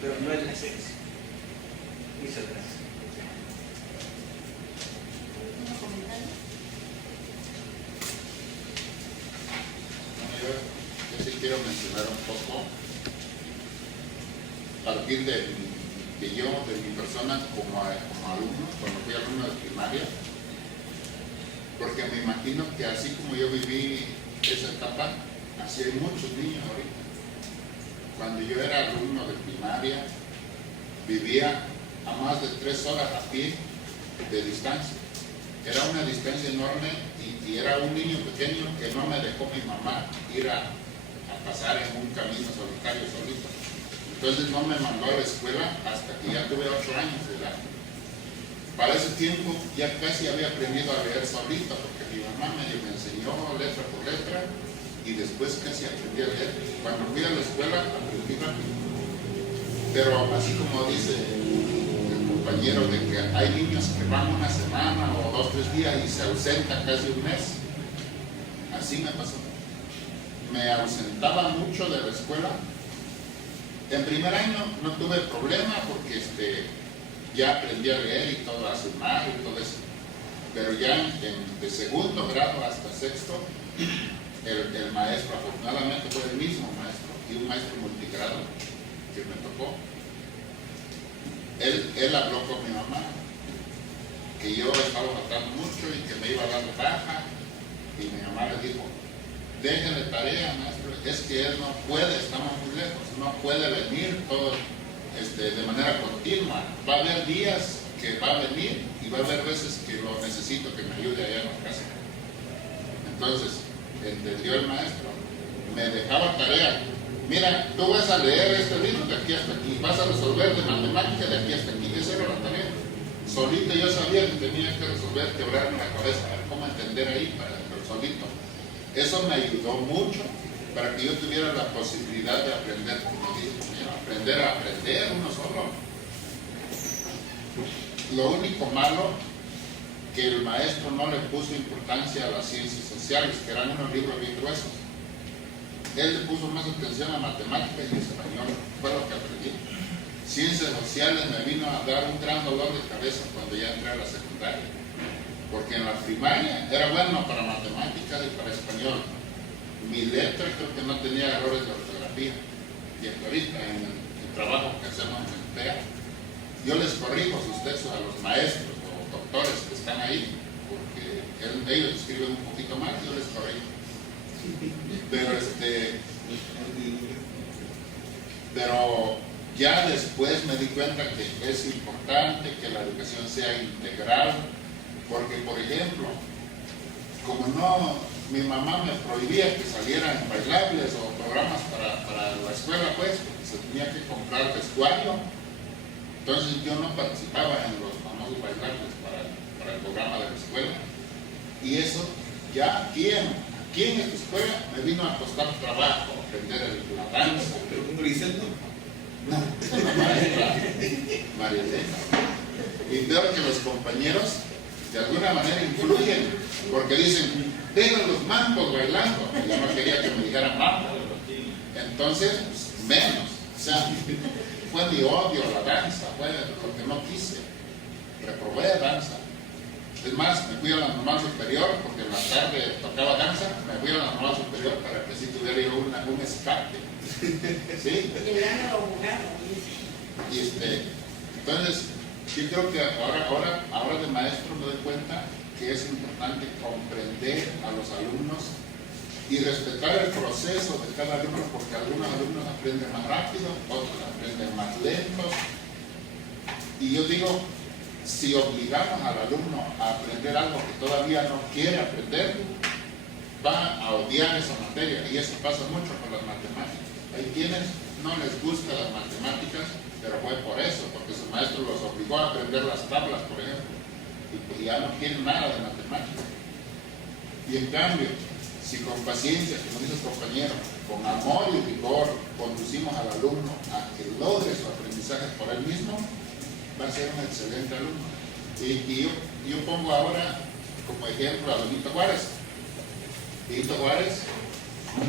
pero no es la esencia. Muchas gracias. Yo sí quiero mencionar un poco, a partir de mi persona como alumno, cuando fui alumno de primaria, porque me imagino que así como yo viví esa etapa, así hay muchos niños ahorita. Cuando yo era alumno de primaria, vivía a más de 3 horas a pie de distancia era una distancia enorme y era un niño pequeño que no me dejó mi mamá ir a pasar en un camino solitario solito. Entonces no me mandó a la escuela hasta que ya tuve 8 años de edad. Para ese tiempo ya casi había aprendido a leer solito, porque mi mamá me enseñó letra por letra y después casi aprendí a leer. Cuando fui a la escuela aprendí rápido. Pero así como dice el compañero de que hay niños que van una semana o 2 o 3 días y se ausentan casi un mes, así me pasó. Me ausentaba mucho de la escuela. En primer año no tuve problema porque ya aprendí a leer y todo, a sumar y todo eso. Pero ya de segundo grado hasta sexto, el maestro, afortunadamente fue el mismo maestro, y un maestro multigrado que me tocó. Él habló con mi mamá, que yo estaba matando mucho y que me iba a dar de baja, y mi mamá le dijo: déjenle tarea, maestro, es que él no puede, estamos muy lejos, no puede venir todo de manera continua. Va a haber días que va a venir y va a haber veces que lo necesito que me ayude allá en la casa. Entonces, entendió el maestro, me dejaba tarea. Mira, tú vas a leer este libro de aquí hasta aquí, vas a resolver de matemática de aquí hasta aquí. Esa era la tarea. Solito yo sabía que tenía que resolver, quebrarme la cabeza, a ver cómo entender ahí, pero solito. Eso me ayudó mucho para que yo tuviera la posibilidad de aprender, como dice, aprender a aprender uno solo. Lo único malo, que el maestro no le puso importancia a las ciencias sociales, que eran unos libros bien gruesos. Él le puso más atención a matemáticas y español, fue lo que aprendí. Ciencias sociales me vino a dar un gran dolor de cabeza cuando ya entré a la secundaria, porque en la primaria era bueno para matemáticas y para español. Mi letra creo que no tenía errores de ortografía, y hasta ahorita en el trabajo que hacemos en el PEA, yo les corrijo sus textos a los maestros o doctores que están ahí, porque ellos escriben un poquito mal, yo les corrijo. Pero ya después me di cuenta que es importante que la educación sea integral, porque por ejemplo, como mi mamá me prohibía que salieran bailables o programas para la escuela, pues, porque se tenía que comprar vestuario, entonces yo no participaba en los famosos bailables para el programa de la escuela, y eso ya aquí en esta escuela me vino a costar trabajo aprender la danza. ¿Pero un Griselda? No, la maestra María Elena. Y veo que los compañeros de alguna manera influyen, porque dicen: vengan los mancos bailando. Y yo no quería que me dijeran mambo. Entonces, pues, menos. O sea, fue mi odio a la danza, fue porque no quise. Reprobé danza. Es más, me fui a la normal superior, porque en la tarde tocaba danza, me fui a la normal superior para que sí tuviera yo un escape. ¿Sí? Y entonces, yo creo que ahora de maestro me doy cuenta que es importante comprender a los alumnos y respetar el proceso de cada alumno, porque algunos alumnos aprenden más rápido, otros aprenden más lentos. Y yo digo, si obligamos al alumno a aprender algo que todavía no quiere aprender, va a odiar esa materia, y eso pasa mucho con las matemáticas. Hay quienes no les gustan las matemáticas, pero fue por eso, porque su maestro los obligó a aprender las tablas, por ejemplo, y pues ya no quieren nada de matemáticas. Y en cambio, si con paciencia, como dice el compañero, con amor y rigor, conducimos al alumno a que logre su aprendizaje por él mismo, va a ser un excelente alumno. Y yo pongo ahora como ejemplo a Benito Juárez. Benito Juárez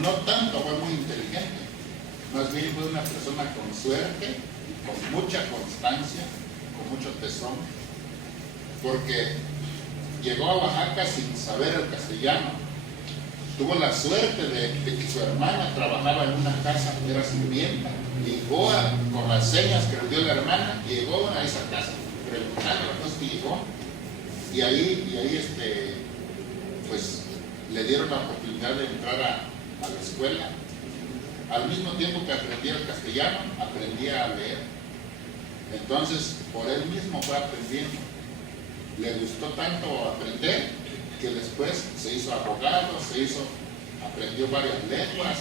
no tanto fue muy inteligente, más bien fue una persona con suerte, con mucha constancia, con mucho tesón, porque llegó a Oaxaca sin saber el castellano. Tuvo la suerte de que su hermana trabajaba en una casa, era sirvienta. Llegó con las señas que le dio la hermana, llegó a esa casa, preguntando la cosa que llegó, y ahí pues le dieron la oportunidad de entrar a la escuela. Al mismo tiempo que aprendía el castellano, aprendía a leer. Entonces, por él mismo fue aprendiendo. le gustó tanto aprender que después se hizo abogado, aprendió varias lenguas,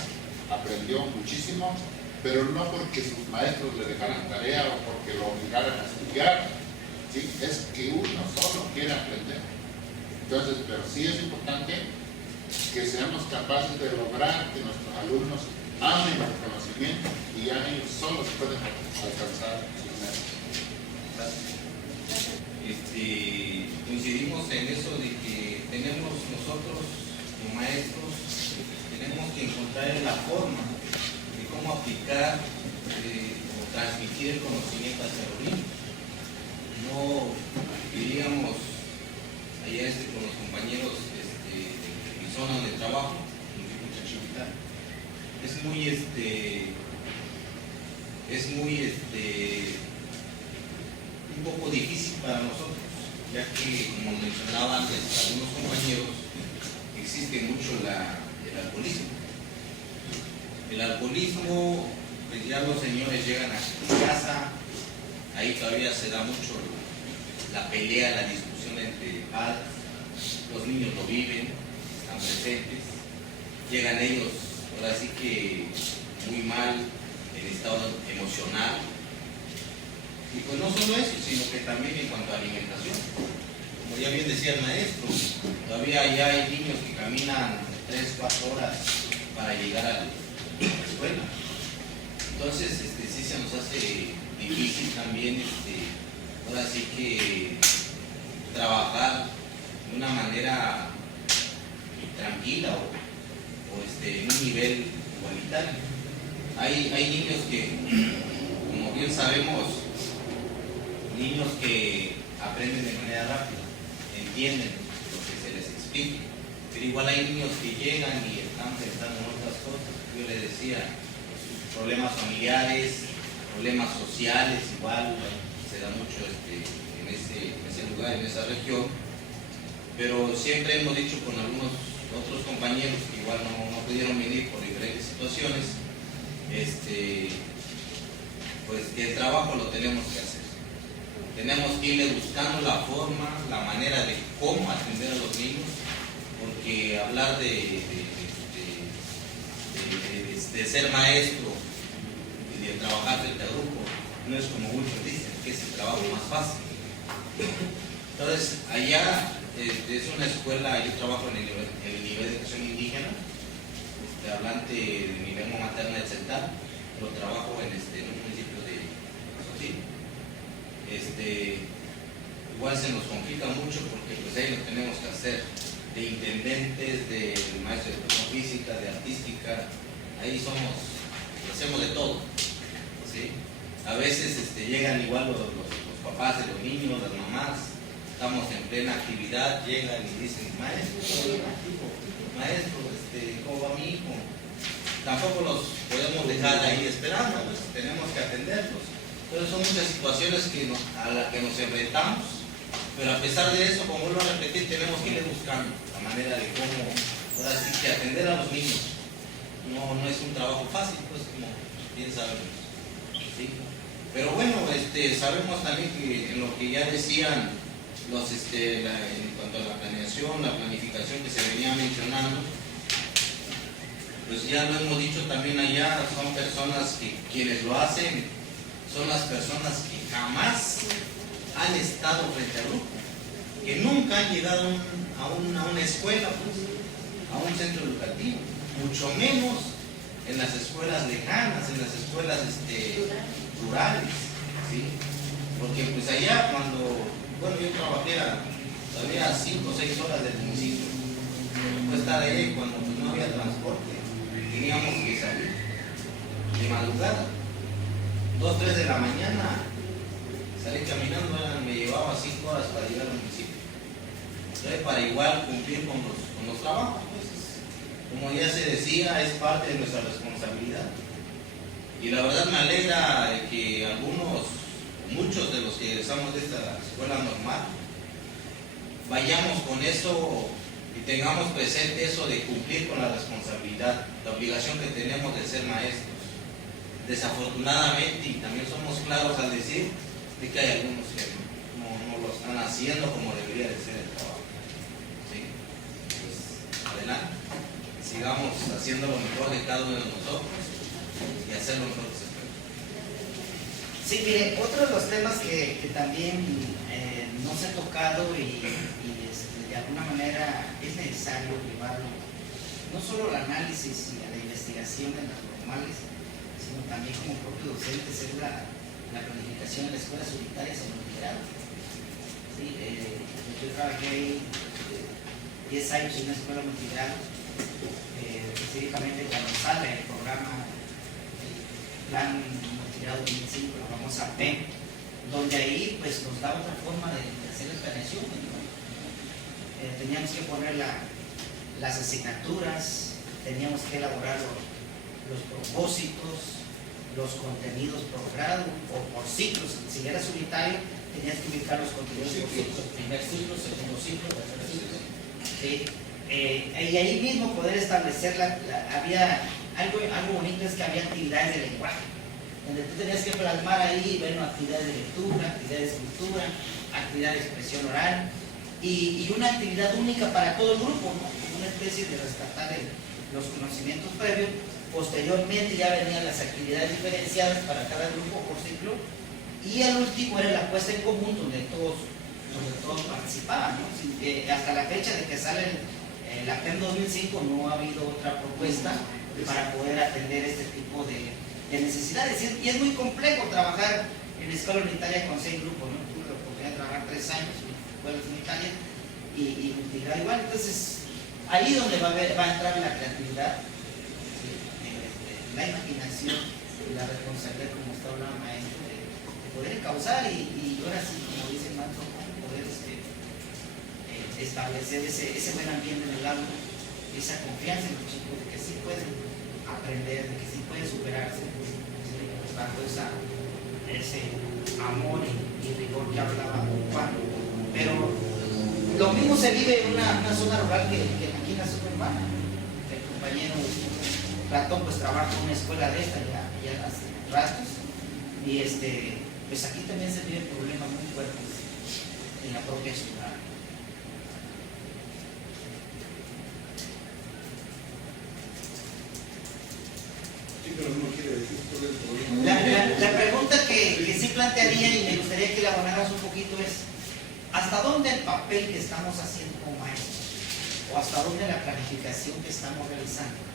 aprendió muchísimo, pero no porque sus maestros le dejaran tarea o porque lo obligaran a estudiar, ¿sí? Es que uno solo quiere aprender. Entonces, pero sí es importante que seamos capaces de lograr que nuestros alumnos amen el conocimiento y ya ellos solos pueden alcanzar sus metas. Gracias. Coincidimos en eso de que tenemos nosotros como maestros, tenemos que encontrar la forma de cómo aplicar o transmitir el conocimiento hacia los niños. No diríamos allá con los compañeros de mi zona de trabajo, es muy un poco difícil para nosotros, ya que, como mencionaba antes algunos compañeros, existe mucho el alcoholismo. El alcoholismo, pues ya los señores llegan a su casa, ahí todavía se da mucho la pelea, la discusión entre padres, los niños lo viven, están presentes, llegan ellos, ahora sí que muy mal, en estado emocional. Y pues no solo eso, sino que también en cuanto a alimentación. Como ya bien decía el maestro, todavía ya hay niños que caminan 3-4 horas para llegar a la escuela. Entonces, sí se nos hace difícil también, ahora sí que trabajar de una manera tranquila o en un nivel igualitario. Hay niños que, como bien sabemos, niños que aprenden de manera rápida, entienden lo que se les explica, pero igual hay niños que llegan y están pensando en otras cosas. Yo les decía, problemas familiares, problemas sociales, igual se da mucho en ese lugar, en esa región, pero siempre hemos dicho con algunos otros compañeros que igual no pudieron venir por diferentes situaciones, pues que el trabajo lo tenemos que hacer. Tenemos que irle buscando la forma, la manera de cómo atender a los niños, porque hablar de ser maestro y de trabajar frente a grupo no es como muchos dicen, que es el trabajo más fácil. Entonces, allá es una escuela, yo trabajo en el nivel de educación indígena, hablante de mi lengua materna, etc. Lo trabajo en un municipio de Sotil. Igual se nos complica mucho porque pues ahí lo tenemos que hacer de intendentes, de maestros de educación física, de artística, ahí hacemos de todo, ¿sí? A veces llegan igual los papás de los niños, las mamás, estamos en plena actividad, llegan y dicen, maestro, ¿cómo va mi hijo? Tampoco los podemos dejar ahí esperando, pues tenemos que atenderlos. Entonces son muchas situaciones a las que nos enfrentamos, pero a pesar de eso, como vuelvo a repetir, tenemos que ir buscando la manera de cómo, ahora sí que atender a los niños. No es un trabajo fácil, pues como bien sabemos, ¿sí? Pero bueno, sabemos también que en lo que ya decían en cuanto a la planeación, la planificación que se venía mencionando, pues ya lo hemos dicho también allá, son personas que quienes lo hacen son las personas que jamás han estado frente al grupo, que nunca han llegado a una escuela, pues, a un centro educativo, mucho menos en las escuelas lejanas, en las escuelas rurales, ¿sí? Porque pues allá yo trabajé todavía 5 o 6 horas del municipio, puede estar ahí cuando pues, no había transporte, teníamos que salir de madrugada, 2, 3 de la mañana, salir caminando, me llevaba 5 horas para llegar al municipio. Entonces, para igual cumplir con los trabajos, pues, como ya se decía, es parte de nuestra responsabilidad. Y la verdad me alegra de que muchos de los que egresamos de esta escuela normal, vayamos con eso y tengamos presente eso de cumplir con la responsabilidad, la obligación que tenemos de ser maestros. Desafortunadamente, y también somos claros al decir, de que hay algunos que no lo están haciendo como deberían. debería de ser el trabajo. ¿Sí? Pues adelante, sigamos haciendo lo mejor de cada uno de nosotros y hacer lo mejor que se puede. Sí, mire, otro de los temas que también no se ha tocado y de alguna manera es necesario llevarlo, no solo al análisis y a la investigación de las normales, sino también como propios docentes, es la planificación de las escuelas unitarias en multigrado. Sí, yo trabajé ahí 10 años en una escuela multigrado, específicamente cuando sale el programa Plan Multigrado 2005, la famosa PEN, donde ahí pues nos daba otra forma de hacer la planeación, ¿no? Teníamos que poner las asignaturas, teníamos que elaborar los propósitos, los contenidos por grado o por ciclos. Si eras unitario, tenías que ubicar los contenidos por ciclos, primer ciclo, segundo ciclo, tercer ciclo. ¿Sí? Y ahí mismo poder establecer, había algo bonito, es que había actividades de lenguaje, donde tú tenías que plasmar ahí, bueno, actividades de lectura, actividades de escritura, actividad de expresión oral, y una actividad única para todo el grupo, ¿no? Una especie de rescatar los conocimientos previos. Posteriormente ya venían las actividades diferenciadas para cada grupo por ciclo, y el último era la puesta en común donde todos participaban, ¿no? Hasta la fecha de que sale la PEM 2005 no ha habido otra propuesta para poder atender este tipo de necesidades, y es muy complejo trabajar en la escuela unitaria con 6 grupos, ¿no? Tuve la oportunidad de trabajar 3 años en escuelas unitarias y multigrado igual. Entonces ahí donde va a entrar la creatividad, la imaginación y la responsabilidad, como está hablando el maestro, de poder causar y ahora sí, como dice el maestro, poder establecer ese buen ambiente en el aula, esa confianza en los chicos de que sí pueden aprender, de que sí pueden superarse, bajo ese amor y rigor que hablaba Juan. Pero lo mismo se vive en una zona rural que aquí en la zona urbana. El compañero Platón pues trabaja en una escuela de esta ya hace rastros, y pues aquí también se viven problemas muy fuertes en la propia ciudad. Sí, pero no quiere decir cuál es el problema. La pregunta que sí plantearía y me gustaría que la abonaras un poquito es: ¿hasta dónde el papel que estamos haciendo como maestros, o hasta dónde la planificación que estamos realizando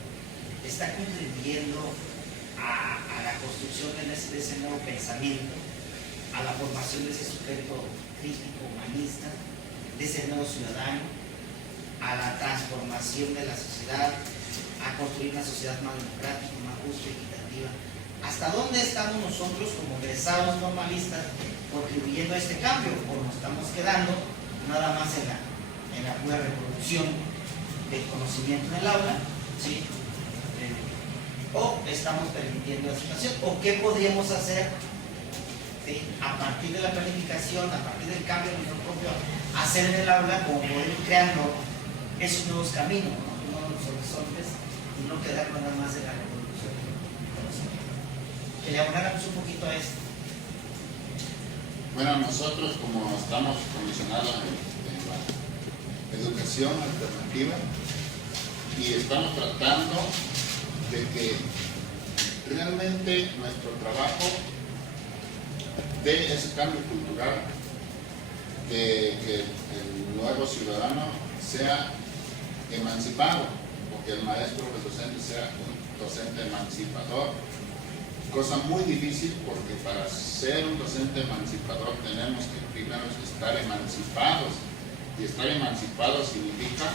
está contribuyendo a la construcción de ese nuevo pensamiento, a la formación de ese sujeto crítico, humanista, de ese nuevo ciudadano, a la transformación de la sociedad, a construir una sociedad más democrática, más justa y equitativa? ¿Hasta dónde estamos nosotros como egresados normalistas contribuyendo a este cambio, o nos estamos quedando nada más en la pura reproducción del conocimiento en el aula, ¿sí? O estamos permitiendo la situación, o qué podríamos hacer, ¿sí? A partir de la planificación, a partir del cambio de nuestro propio hacer en el aula, como poder ir creando esos nuevos caminos, ¿no? Nuevos horizontes, y no quedar nada más en la reproducción del conocimiento. Que le abonáramos un poquito a esto. Bueno, nosotros como estamos comisionados en la educación alternativa y estamos tratando de que realmente nuestro trabajo dé ese cambio cultural, de que el nuevo ciudadano sea emancipado, porque el maestro o el docente sea un docente emancipador. Cosa muy difícil, porque para ser un docente emancipador tenemos que primero estar emancipados, y estar emancipados significa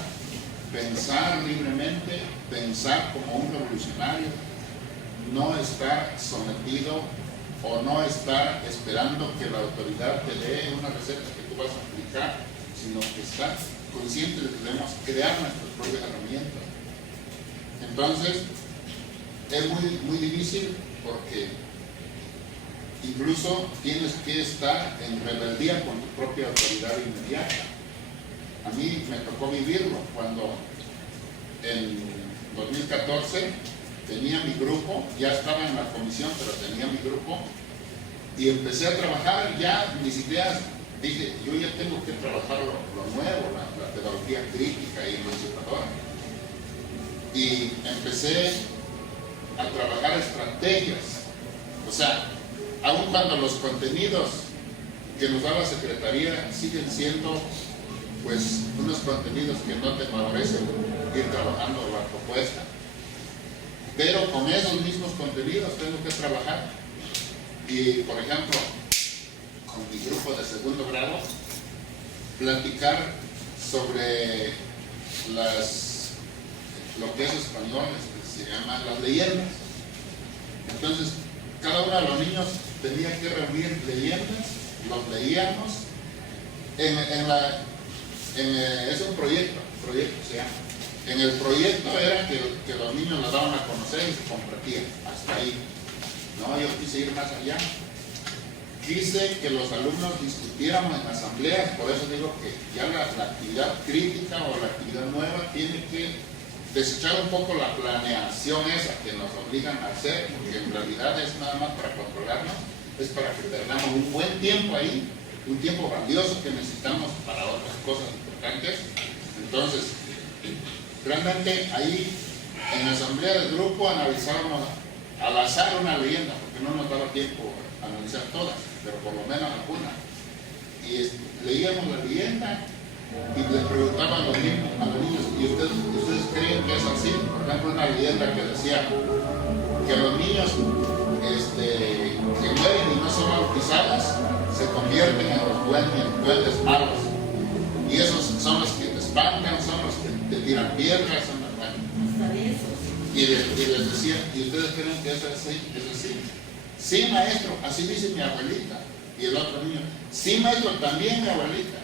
pensar libremente, pensar como un revolucionario, no estar sometido o no estar esperando que la autoridad te dé una receta que tú vas a aplicar, sino que estar consciente de que debemos crear nuestras propias herramientas. Entonces, es muy difícil, porque incluso tienes que estar en rebeldía con tu propia autoridad inmediata. A mí me tocó vivirlo cuando en 2014 tenía mi grupo, ya estaba en la comisión, pero tenía mi grupo, y empecé a trabajar, ya mis ideas dije, yo ya tengo que trabajar lo nuevo, la pedagogía crítica y emancipadora. Y empecé a trabajar estrategias. O sea, aun cuando los contenidos que nos da la Secretaría siguen siendo pues unos contenidos que no te favorecen ir trabajando la propuesta, pero con esos mismos contenidos tengo que trabajar. Y por ejemplo, con mi grupo de segundo grado, platicar sobre lo que es español, que se llama las leyendas. Entonces, cada uno de los niños tenía que reunir leyendas, los leíamos, es un proyecto se llama. En el proyecto era que los niños las daban a conocer y se compartían, hasta ahí. No, yo quise ir más allá. Quise que los alumnos discutiéramos en asambleas, por eso digo que ya la actividad crítica o la actividad nueva tiene que desechar un poco la planeación esa que nos obligan a hacer, porque en realidad es nada más para controlarnos, es para que tengamos un buen tiempo ahí, un tiempo valioso que necesitamos para otras cosas importantes. Entonces, realmente ahí en la asamblea del grupo analizábamos al azar una leyenda, porque no nos daba tiempo a analizar todas, pero por lo menos alguna. Y leíamos la leyenda y les preguntaba a los niños, ¿y ustedes creen que es así? Por ejemplo, una leyenda que decía que los niños que mueren y no son bautizados se convierten en los duendes malos. Y esos son los que te espantan, son los que te tiran piedras, son los buenos. Y les decía, ¿y ustedes creen que eso es así? ¿Es así? Sí, maestro, así dice mi abuelita. Y el otro niño, sí, maestro, también mi abuelita.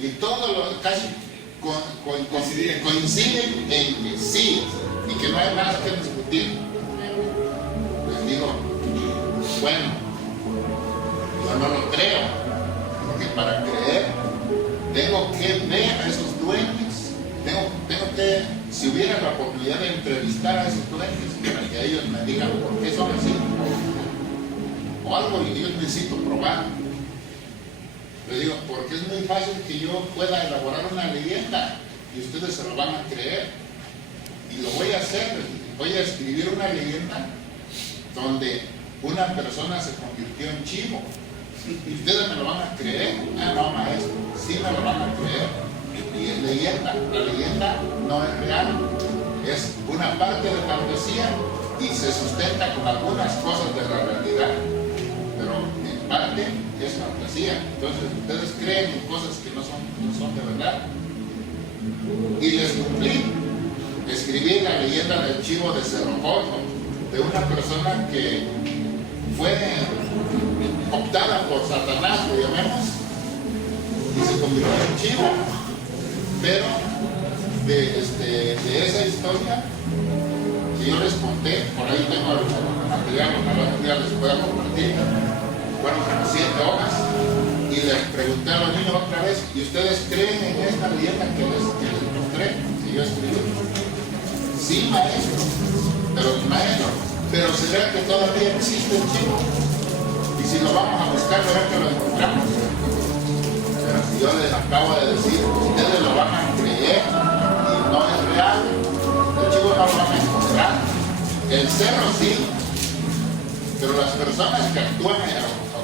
Y todos casi coinciden en que sí, y que no hay más que discutir. Les digo, bueno, yo no lo creo, porque para creer tengo que ver a esos duendes, tengo que, si hubiera la oportunidad de entrevistar a esos duendes, para que ellos me digan por qué son así, o algo, y yo necesito probar. Le digo, porque es muy fácil que yo pueda elaborar una leyenda y ustedes se lo van a creer. Y lo voy a hacer, voy a escribir una leyenda donde una persona se convirtió en chivo. Y ustedes me lo van a creer. Ah, no, maestro, sí me lo van a creer. Y es leyenda. La leyenda no es real. Es una parte de fantasía y se sustenta con algunas cosas de la realidad. Pero en parte es fantasía. Entonces ustedes creen en cosas que no son de verdad. Y les cumplí. Escribí la leyenda del chivo de Cerro Corto, de una persona que fue optada por Satanás, lo llamemos, y se convirtió en chivo. Pero de esa historia que yo les conté, por ahí tengo el material, algún día les puedo compartir, fueron como 7 hojas, y les pregunté a los niños otra vez, ¿y ustedes creen en esta leyenda que les mostré, que yo escribí? Sí, maestro, pero ¿será que todavía existe el chivo? Y si lo vamos a buscar, ¿será que lo encontramos? Pero si yo les acabo de decir, ustedes lo van a creer y no es real, el chivo no lo van a encontrar. El cerro sí, pero las personas que actúan o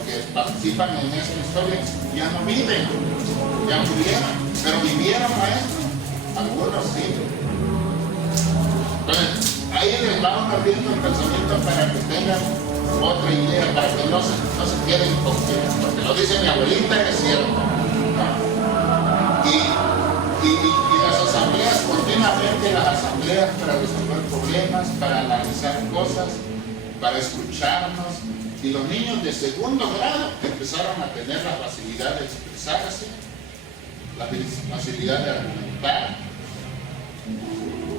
que participan en esta historia ya no viven, ya murieron, pero vivieron, maestro, algunos sí. Entonces, ahí les va uno abriendo el pensamiento para que tengan otra idea, para que no se queden con que, porque lo dice mi abuelita, es cierto, ¿no? Y las asambleas, continuamente las asambleas para resolver problemas, para analizar cosas, para escucharnos, y los niños de segundo grado empezaron a tener la facilidad de expresarse, la facilidad de argumentar,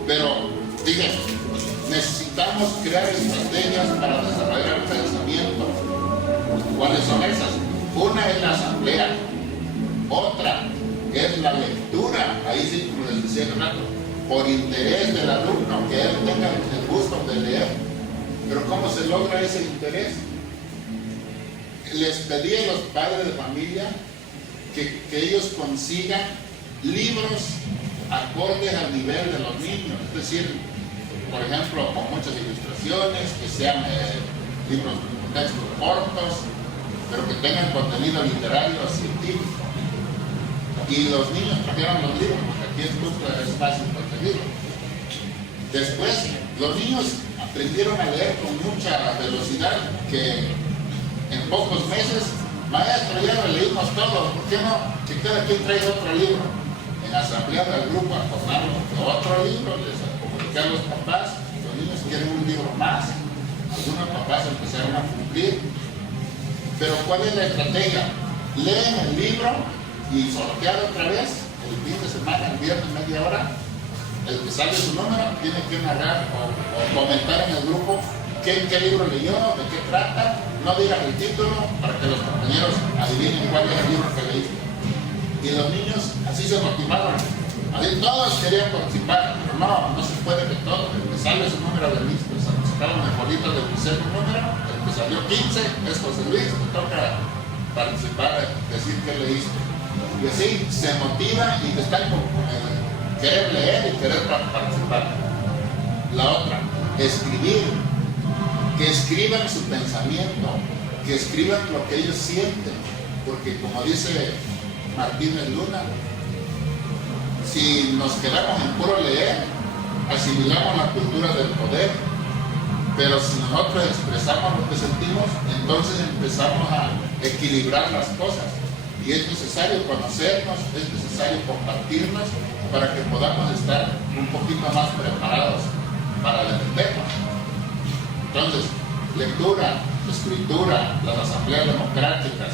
pero dije, necesitamos crear estrategias para desarrollar el pensamiento. ¿Cuáles son esas? Una es la asamblea, otra es la lectura, ahí sí, como les decía hace rato, por interés del alumno, que él tenga el gusto de leer. Pero ¿cómo se logra ese interés? Les pedí a los padres de familia que ellos consigan libros acordes al nivel de los niños, es decir, por ejemplo, con muchas ilustraciones, que sean libros, textos cortos, pero que tengan contenido literario científico. Y los niños trajeron los libros, porque aquí es fácil conseguirlo. Después, los niños aprendieron a leer con mucha velocidad, que en pocos meses, maestro, ya lo leímos todo, ¿por qué no? Que cada quien traiga otro libro. En la asamblea del grupo acordamos otro libro, les comuniqué a los papás, los niños quieren un libro más, algunos papás empezaron a cumplir. Pero ¿cuál es la estrategia? Leen el libro y sortear otra vez, el fin de semana, el viernes, media hora, el que sale su número tiene que narrar o comentar en el grupo qué libro leyó, de qué trata, no digas el título para que los compañeros adivinen cuál es el libro que leíste. Y los niños así se motivaron. Así todos querían participar, pero no se puede que todos. El que sale su número de listo, sacaron el bolito del tercer número, el que salió 15 es José Luis, te toca participar, decir qué leíste. Y así se motiva y te están con querer leer y querer participar. La otra, escribir. Que escriban su pensamiento, que escriban lo que ellos sienten, porque como dice Martínez Luna, si nos quedamos en puro leer, asimilamos la cultura del poder, pero si nosotros expresamos lo que sentimos, entonces empezamos a equilibrar las cosas, y es necesario conocernos, es necesario compartirnos para que podamos estar un poquito más preparados para defendernos. Entonces, lectura, escritura, las asambleas democráticas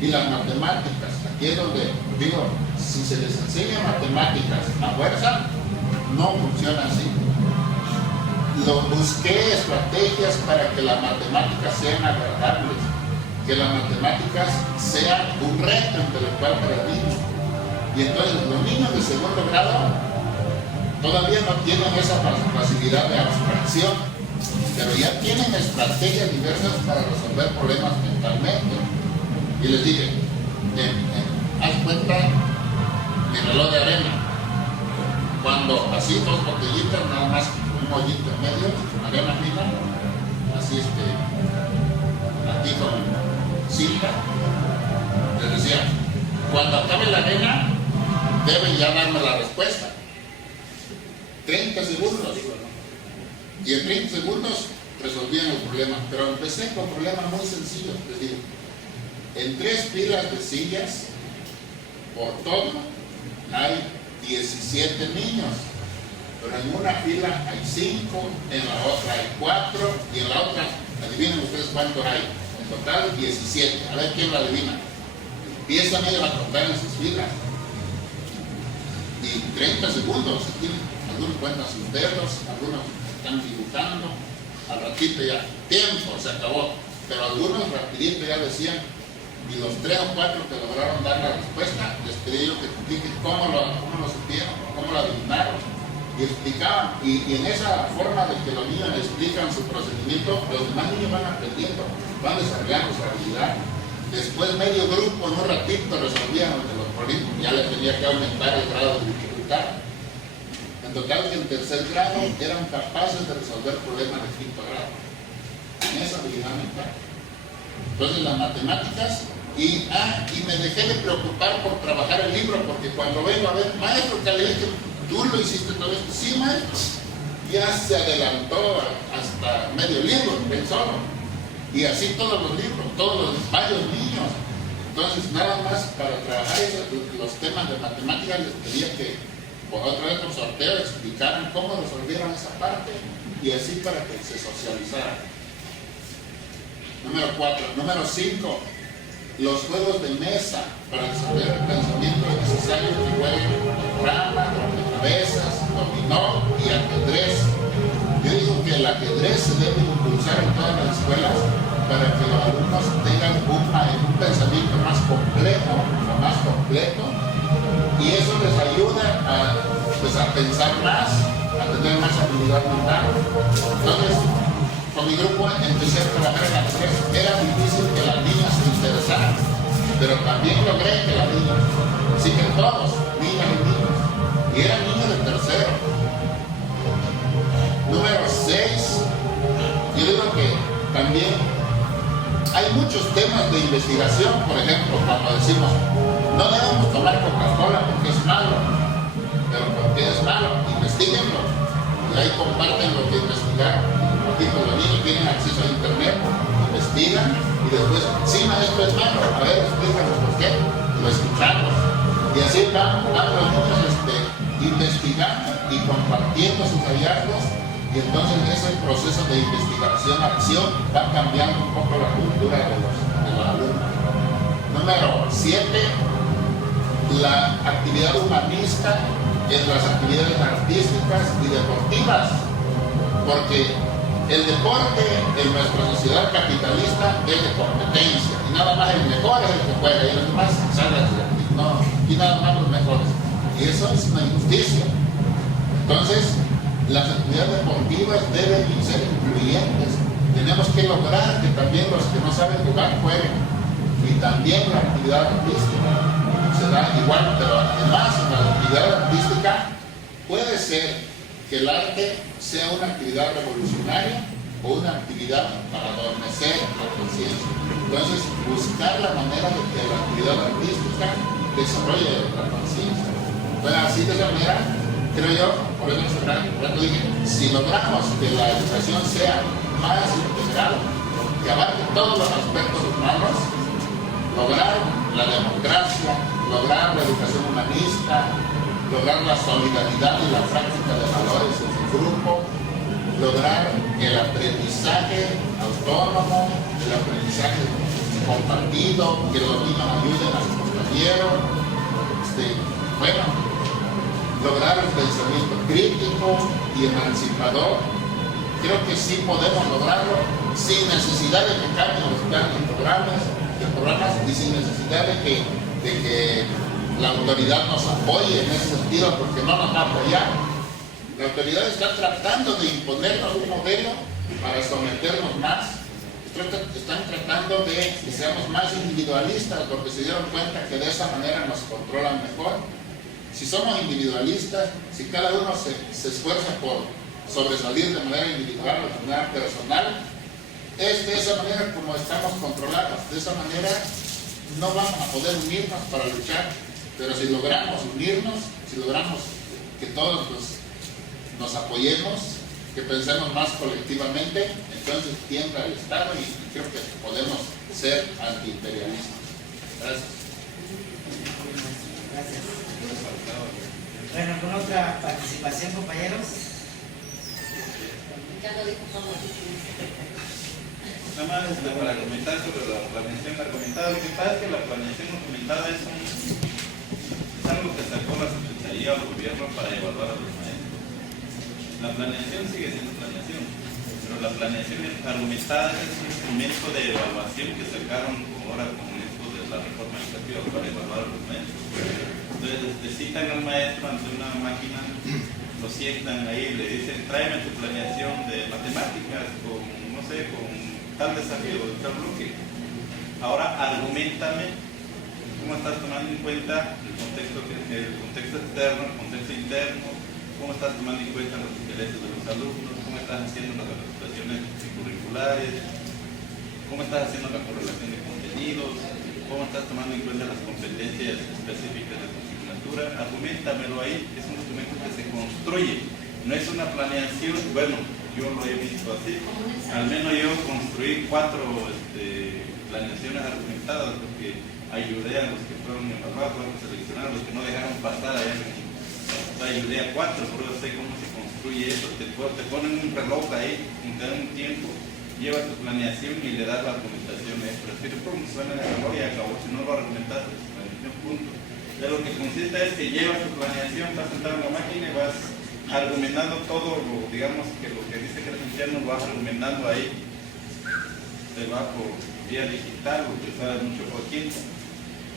y las matemáticas. Aquí es donde digo, si se les enseña matemáticas a fuerza, no funciona así. Busqué estrategias para que las matemáticas sean agradables, que las matemáticas sean un reto intelectual para el niño. Y entonces los niños de segundo grado todavía no tienen esa facilidad de abstracción, pero ya tienen estrategias diversas para resolver problemas mentalmente. Y les dije, haz cuenta mi reloj de arena. Cuando así dos botellitas, nada más un hoyito en medio, arena fina, así aquí con cinta, les decía, cuando acabe la arena, deben ya darme la respuesta. 30 segundos. Y en 30 segundos resolvían el problema. Pero empecé con problemas muy sencillos. Les digo, en 3 filas de sillas, por todo, hay 17 niños. Pero en una fila hay 5, en la otra hay 4, y en la otra, adivinen ustedes cuántos hay. En total, 17. A ver quién lo adivina. Empiezan ellos a contar en sus filas. Y 30 segundos. Algunos cuentan sus dedos, algunos están dibujando, al ratito ya, tiempo, se acabó. Pero algunos rapidito ya decían, y los 3 o 4 que lograron dar la respuesta, les pedí yo que expliquen cómo lo supieron, cómo lo adivinaron, y explicaban. Y en esa forma de que los niños explican su procedimiento, los demás niños van aprendiendo, van desarrollando su habilidad. Después medio grupo, en un ratito, resolvían los problemas, ya les tenía que aumentar el grado de dificultad. En total, que en tercer grado eran capaces de resolver problemas de quinto grado. En esa habilidad mental. Entonces, las matemáticas, y me dejé de preocupar por trabajar el libro, porque cuando vengo a ver, maestro, que leíste, tú lo hiciste todo esto. Sí, maestro. Ya se adelantó hasta medio libro, él solo. Y así todos los libros, todos los varios niños. Entonces, nada más para trabajar los temas de matemáticas, les pedía que otra vez por sorteo explicaran cómo resolvieron esa parte, y así para que se socializaran. Número 4. Número 5. Los juegos de mesa para desarrollar el pensamiento es necesario que jueguen rama, rompecabezas, dominó y ajedrez. Yo digo que el ajedrez se debe impulsar en todas las escuelas para que los alumnos tengan un pensamiento más complejo, más completo, y eso les ayuda a pensar más, a tener más habilidad mental. Entonces, con mi grupo empecé a trabajar en ajedrez. Era difícil que las niñas se interesaran, pero también logré que las niñas todos, niñas y niños. Y eran niños de tercero. Número 6, yo digo que también hay muchos temas de investigación. Por ejemplo, cuando decimos no debemos tomar Coca-Cola porque es malo, pero ¿por qué es malo? Investíguenlo y ahí comparten lo que investigaron. Aquí pues, los niños tienen acceso a internet, investigan y después, sí, maestro, es malo, a ver, explícanos por qué, lo escuchamos. Y así van los niños investigando y compartiendo sus hallazgos, y entonces ese proceso de investigación-acción va cambiando un poco la cultura de los alumnos. Número 7, la actividad humanista en las actividades artísticas y deportivas, porque el deporte en nuestra sociedad capitalista es de competencia, y nada más el mejor es el que juega, y los demás salen no, y nada más los mejores. Y eso es una injusticia. Entonces, las actividades deportivas deben ser incluyentes. Tenemos que lograr que también los que no saben jugar jueguen. Y también la actividad artística se da igual, pero además en la actividad artística puede ser que el arte sea una actividad revolucionaria o una actividad para adormecer la conciencia. Entonces, buscar la manera de que la actividad artística desarrolle la conciencia. Entonces, así de esa manera, creo yo, por eso dije, si logramos que la educación sea más integral, que abarque todos los aspectos humanos, lograr la democracia, lograr la educación humanista, lograr la solidaridad y la práctica de valores en el grupo, lograr el aprendizaje autónomo, el aprendizaje compartido, que los niños ayuden a sus compañeros, bueno, lograr el pensamiento crítico y emancipador. Creo que sí podemos lograrlo sin necesidad de que cambien los planes y programas y sin necesidad de que la autoridad nos apoye en ese sentido, porque no nos va a apoyar. La autoridad está tratando de imponernos un modelo para someternos más. Están tratando de que seamos más individualistas, porque se dieron cuenta que de esa manera nos controlan mejor. Si somos individualistas, si cada uno se esfuerza por sobresalir de manera individual o de manera personal, es de esa manera como estamos controlados. De esa manera no vamos a poder unirnos para luchar. Pero si logramos unirnos, si logramos que todos nos apoyemos, que pensemos más colectivamente, entonces tiembla el Estado y creo que podemos ser antiimperialistas. Gracias. Gracias. Bueno, con otra participación, compañeros. Ya lo dijo todo. Nada más para comentar sobre la planeación argumentada. Lo que pasa es que la planeación argumentada es algo que sacó la Secretaría o el gobierno para evaluar a los maestros. La planeación sigue siendo planeación, pero la planeación argumentada es un instrumento de evaluación que sacaron ahora con esto de la reforma educativa para evaluar a los maestros. Entonces citan al maestro ante una máquina, lo sientan ahí y le dicen, tráeme tu planeación de matemáticas con, no sé, con tal desafío, de tal bloque. Ahora argumentame cómo estás tomando en cuenta el contexto externo, el contexto interno, cómo estás tomando en cuenta los intereses de los alumnos, cómo estás haciendo las adaptaciones curriculares, cómo estás haciendo la correlación de contenidos, cómo estás tomando en cuenta las competencias específicas de tu asignatura. Argumentamelo ahí. Es un instrumento que se construye, no es una planeación. Bueno, yo lo he visto así. Al menos yo construí 4 planeaciones argumentadas, porque ayudé a los que fueron evaluados, fueron seleccionados, los que no dejaron pasar allá en México. Ayudé a 4, por eso sé cómo se construye eso. Te ponen un reloj ahí, te dan un tiempo, llevas tu planeación y le das la argumentación extra. Si te pones suena el reloj y acabó, si no lo argumentaste, punto. De lo que consiste es que llevas tu planeación, vas sentado en la máquina y vas argumentando todo lo, digamos, que lo que dice que es interno lo vas argumentando ahí. Te va por vía digital, o te sabes mucho por quinta.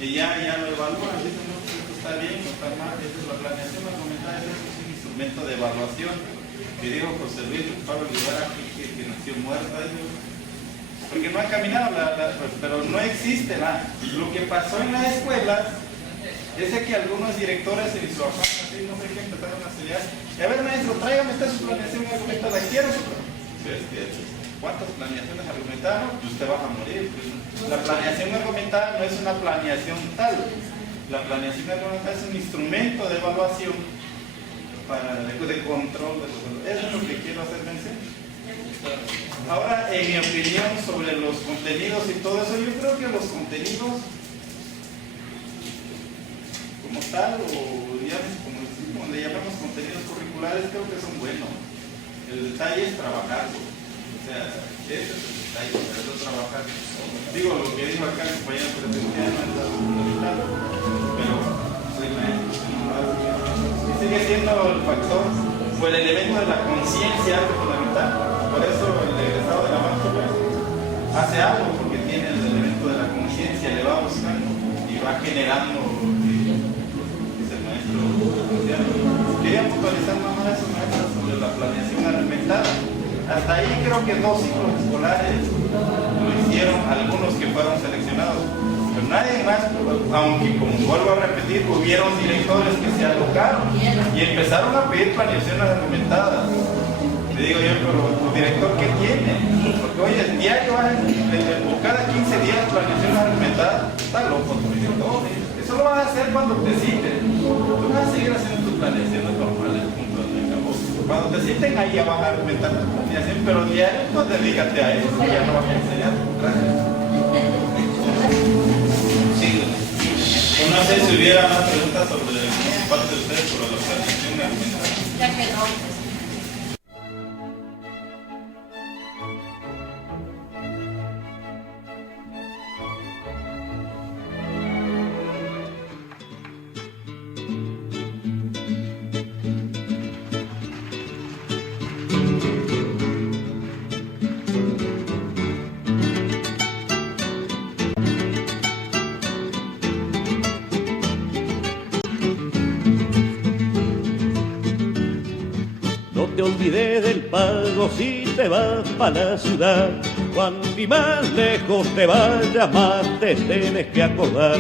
Y ya lo evalúan, dicen, no, esto está bien, no está mal. Esta es la planeación argumentada, es un instrumento de evaluación. Que dijo José Luis Pablo Rivera que nació muerta, porque no ha caminado, pero no existe nada. Lo que pasó en las escuelas Yo sé que algunos directores en su afán, así, no sé qué, empezaron a estudiar. Y a ver, maestro, tráigame esta su planeación argumentada. ¿Quiero su ¿Cuántas planeaciones argumentadas? Pues usted va a morir. Pues, la planeación argumentada no es una planeación tal. La planeación argumentada es un instrumento de evaluación de control de los valores. Eso es lo que quiero hacer mención. Ahora, en mi opinión sobre los contenidos y todo eso, yo creo que los contenidos como tal, o digamos, como le llamamos contenidos curriculares, creo que son buenos. El detalle es trabajarlo. O sea, ese es el detalle, es trabajar. Digo, lo que dijo acá el compañero presidente no es fundamental, pero soy maestro, y sigue siendo el factor o el elemento de la conciencia algo fundamental. Por eso el egresado de la máster hace algo, porque tiene el elemento de la conciencia, le va buscando y va generando lo que es el maestro. Quería puntualizar más eso, maestro, sobre la planeación argumentada. Hasta ahí creo que 2 ciclos escolares lo hicieron algunos que fueron seleccionados, pero nadie más, aunque como vuelvo a repetir, hubieron directores que se alocaron y empezaron a pedir planeaciones argumentadas. Le digo yo, pero tu director, ¿qué tiene? Porque oye, el diario o cada 15 días planeaciones argumentadas, está loco tu director. Eso lo vas a hacer cuando te citen. Tú vas a seguir haciendo tus planeaciones normales. Cuando te sienten ahí ya van a argumentar tu planeación, pero diario no dedícate a eso, ya no vas a enseñar. Sí. No sé si hubiera más preguntas sobre parte de ustedes sobre la planeación argumentada. Ya que no. te olvides del pago si te vas para la ciudad. Cuanto más lejos te vayas, más te tienes que acordar.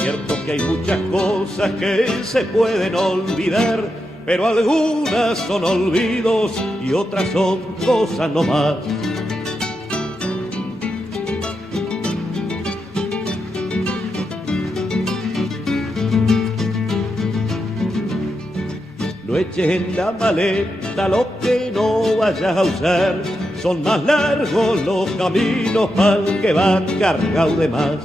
Cierto que hay muchas cosas que se pueden olvidar, pero algunas son olvidos y otras son cosas nomás. No eches en la maleta lo que no vayas a usar, son más largos los caminos pa'l que va cargado de más.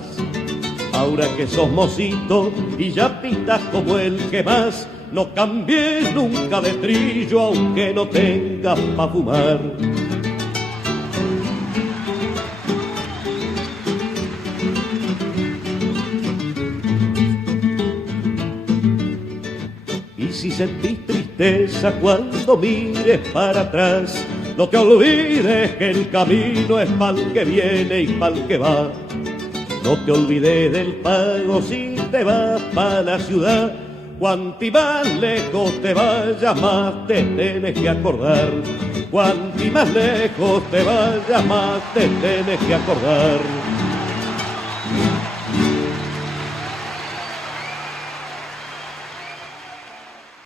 Ahora que sos mocito y ya pintas como el que más, no cambies nunca de trillo aunque no tengas pa' fumar. Y si sentís tristeza cuando mires para atrás, no te olvides que el camino es pa'l que viene y pa'l que va. No te olvides del pago si te vas para la ciudad. Cuanto más lejos te vayas, más te tienes que acordar. Cuanto más lejos te vayas, más te tienes que acordar.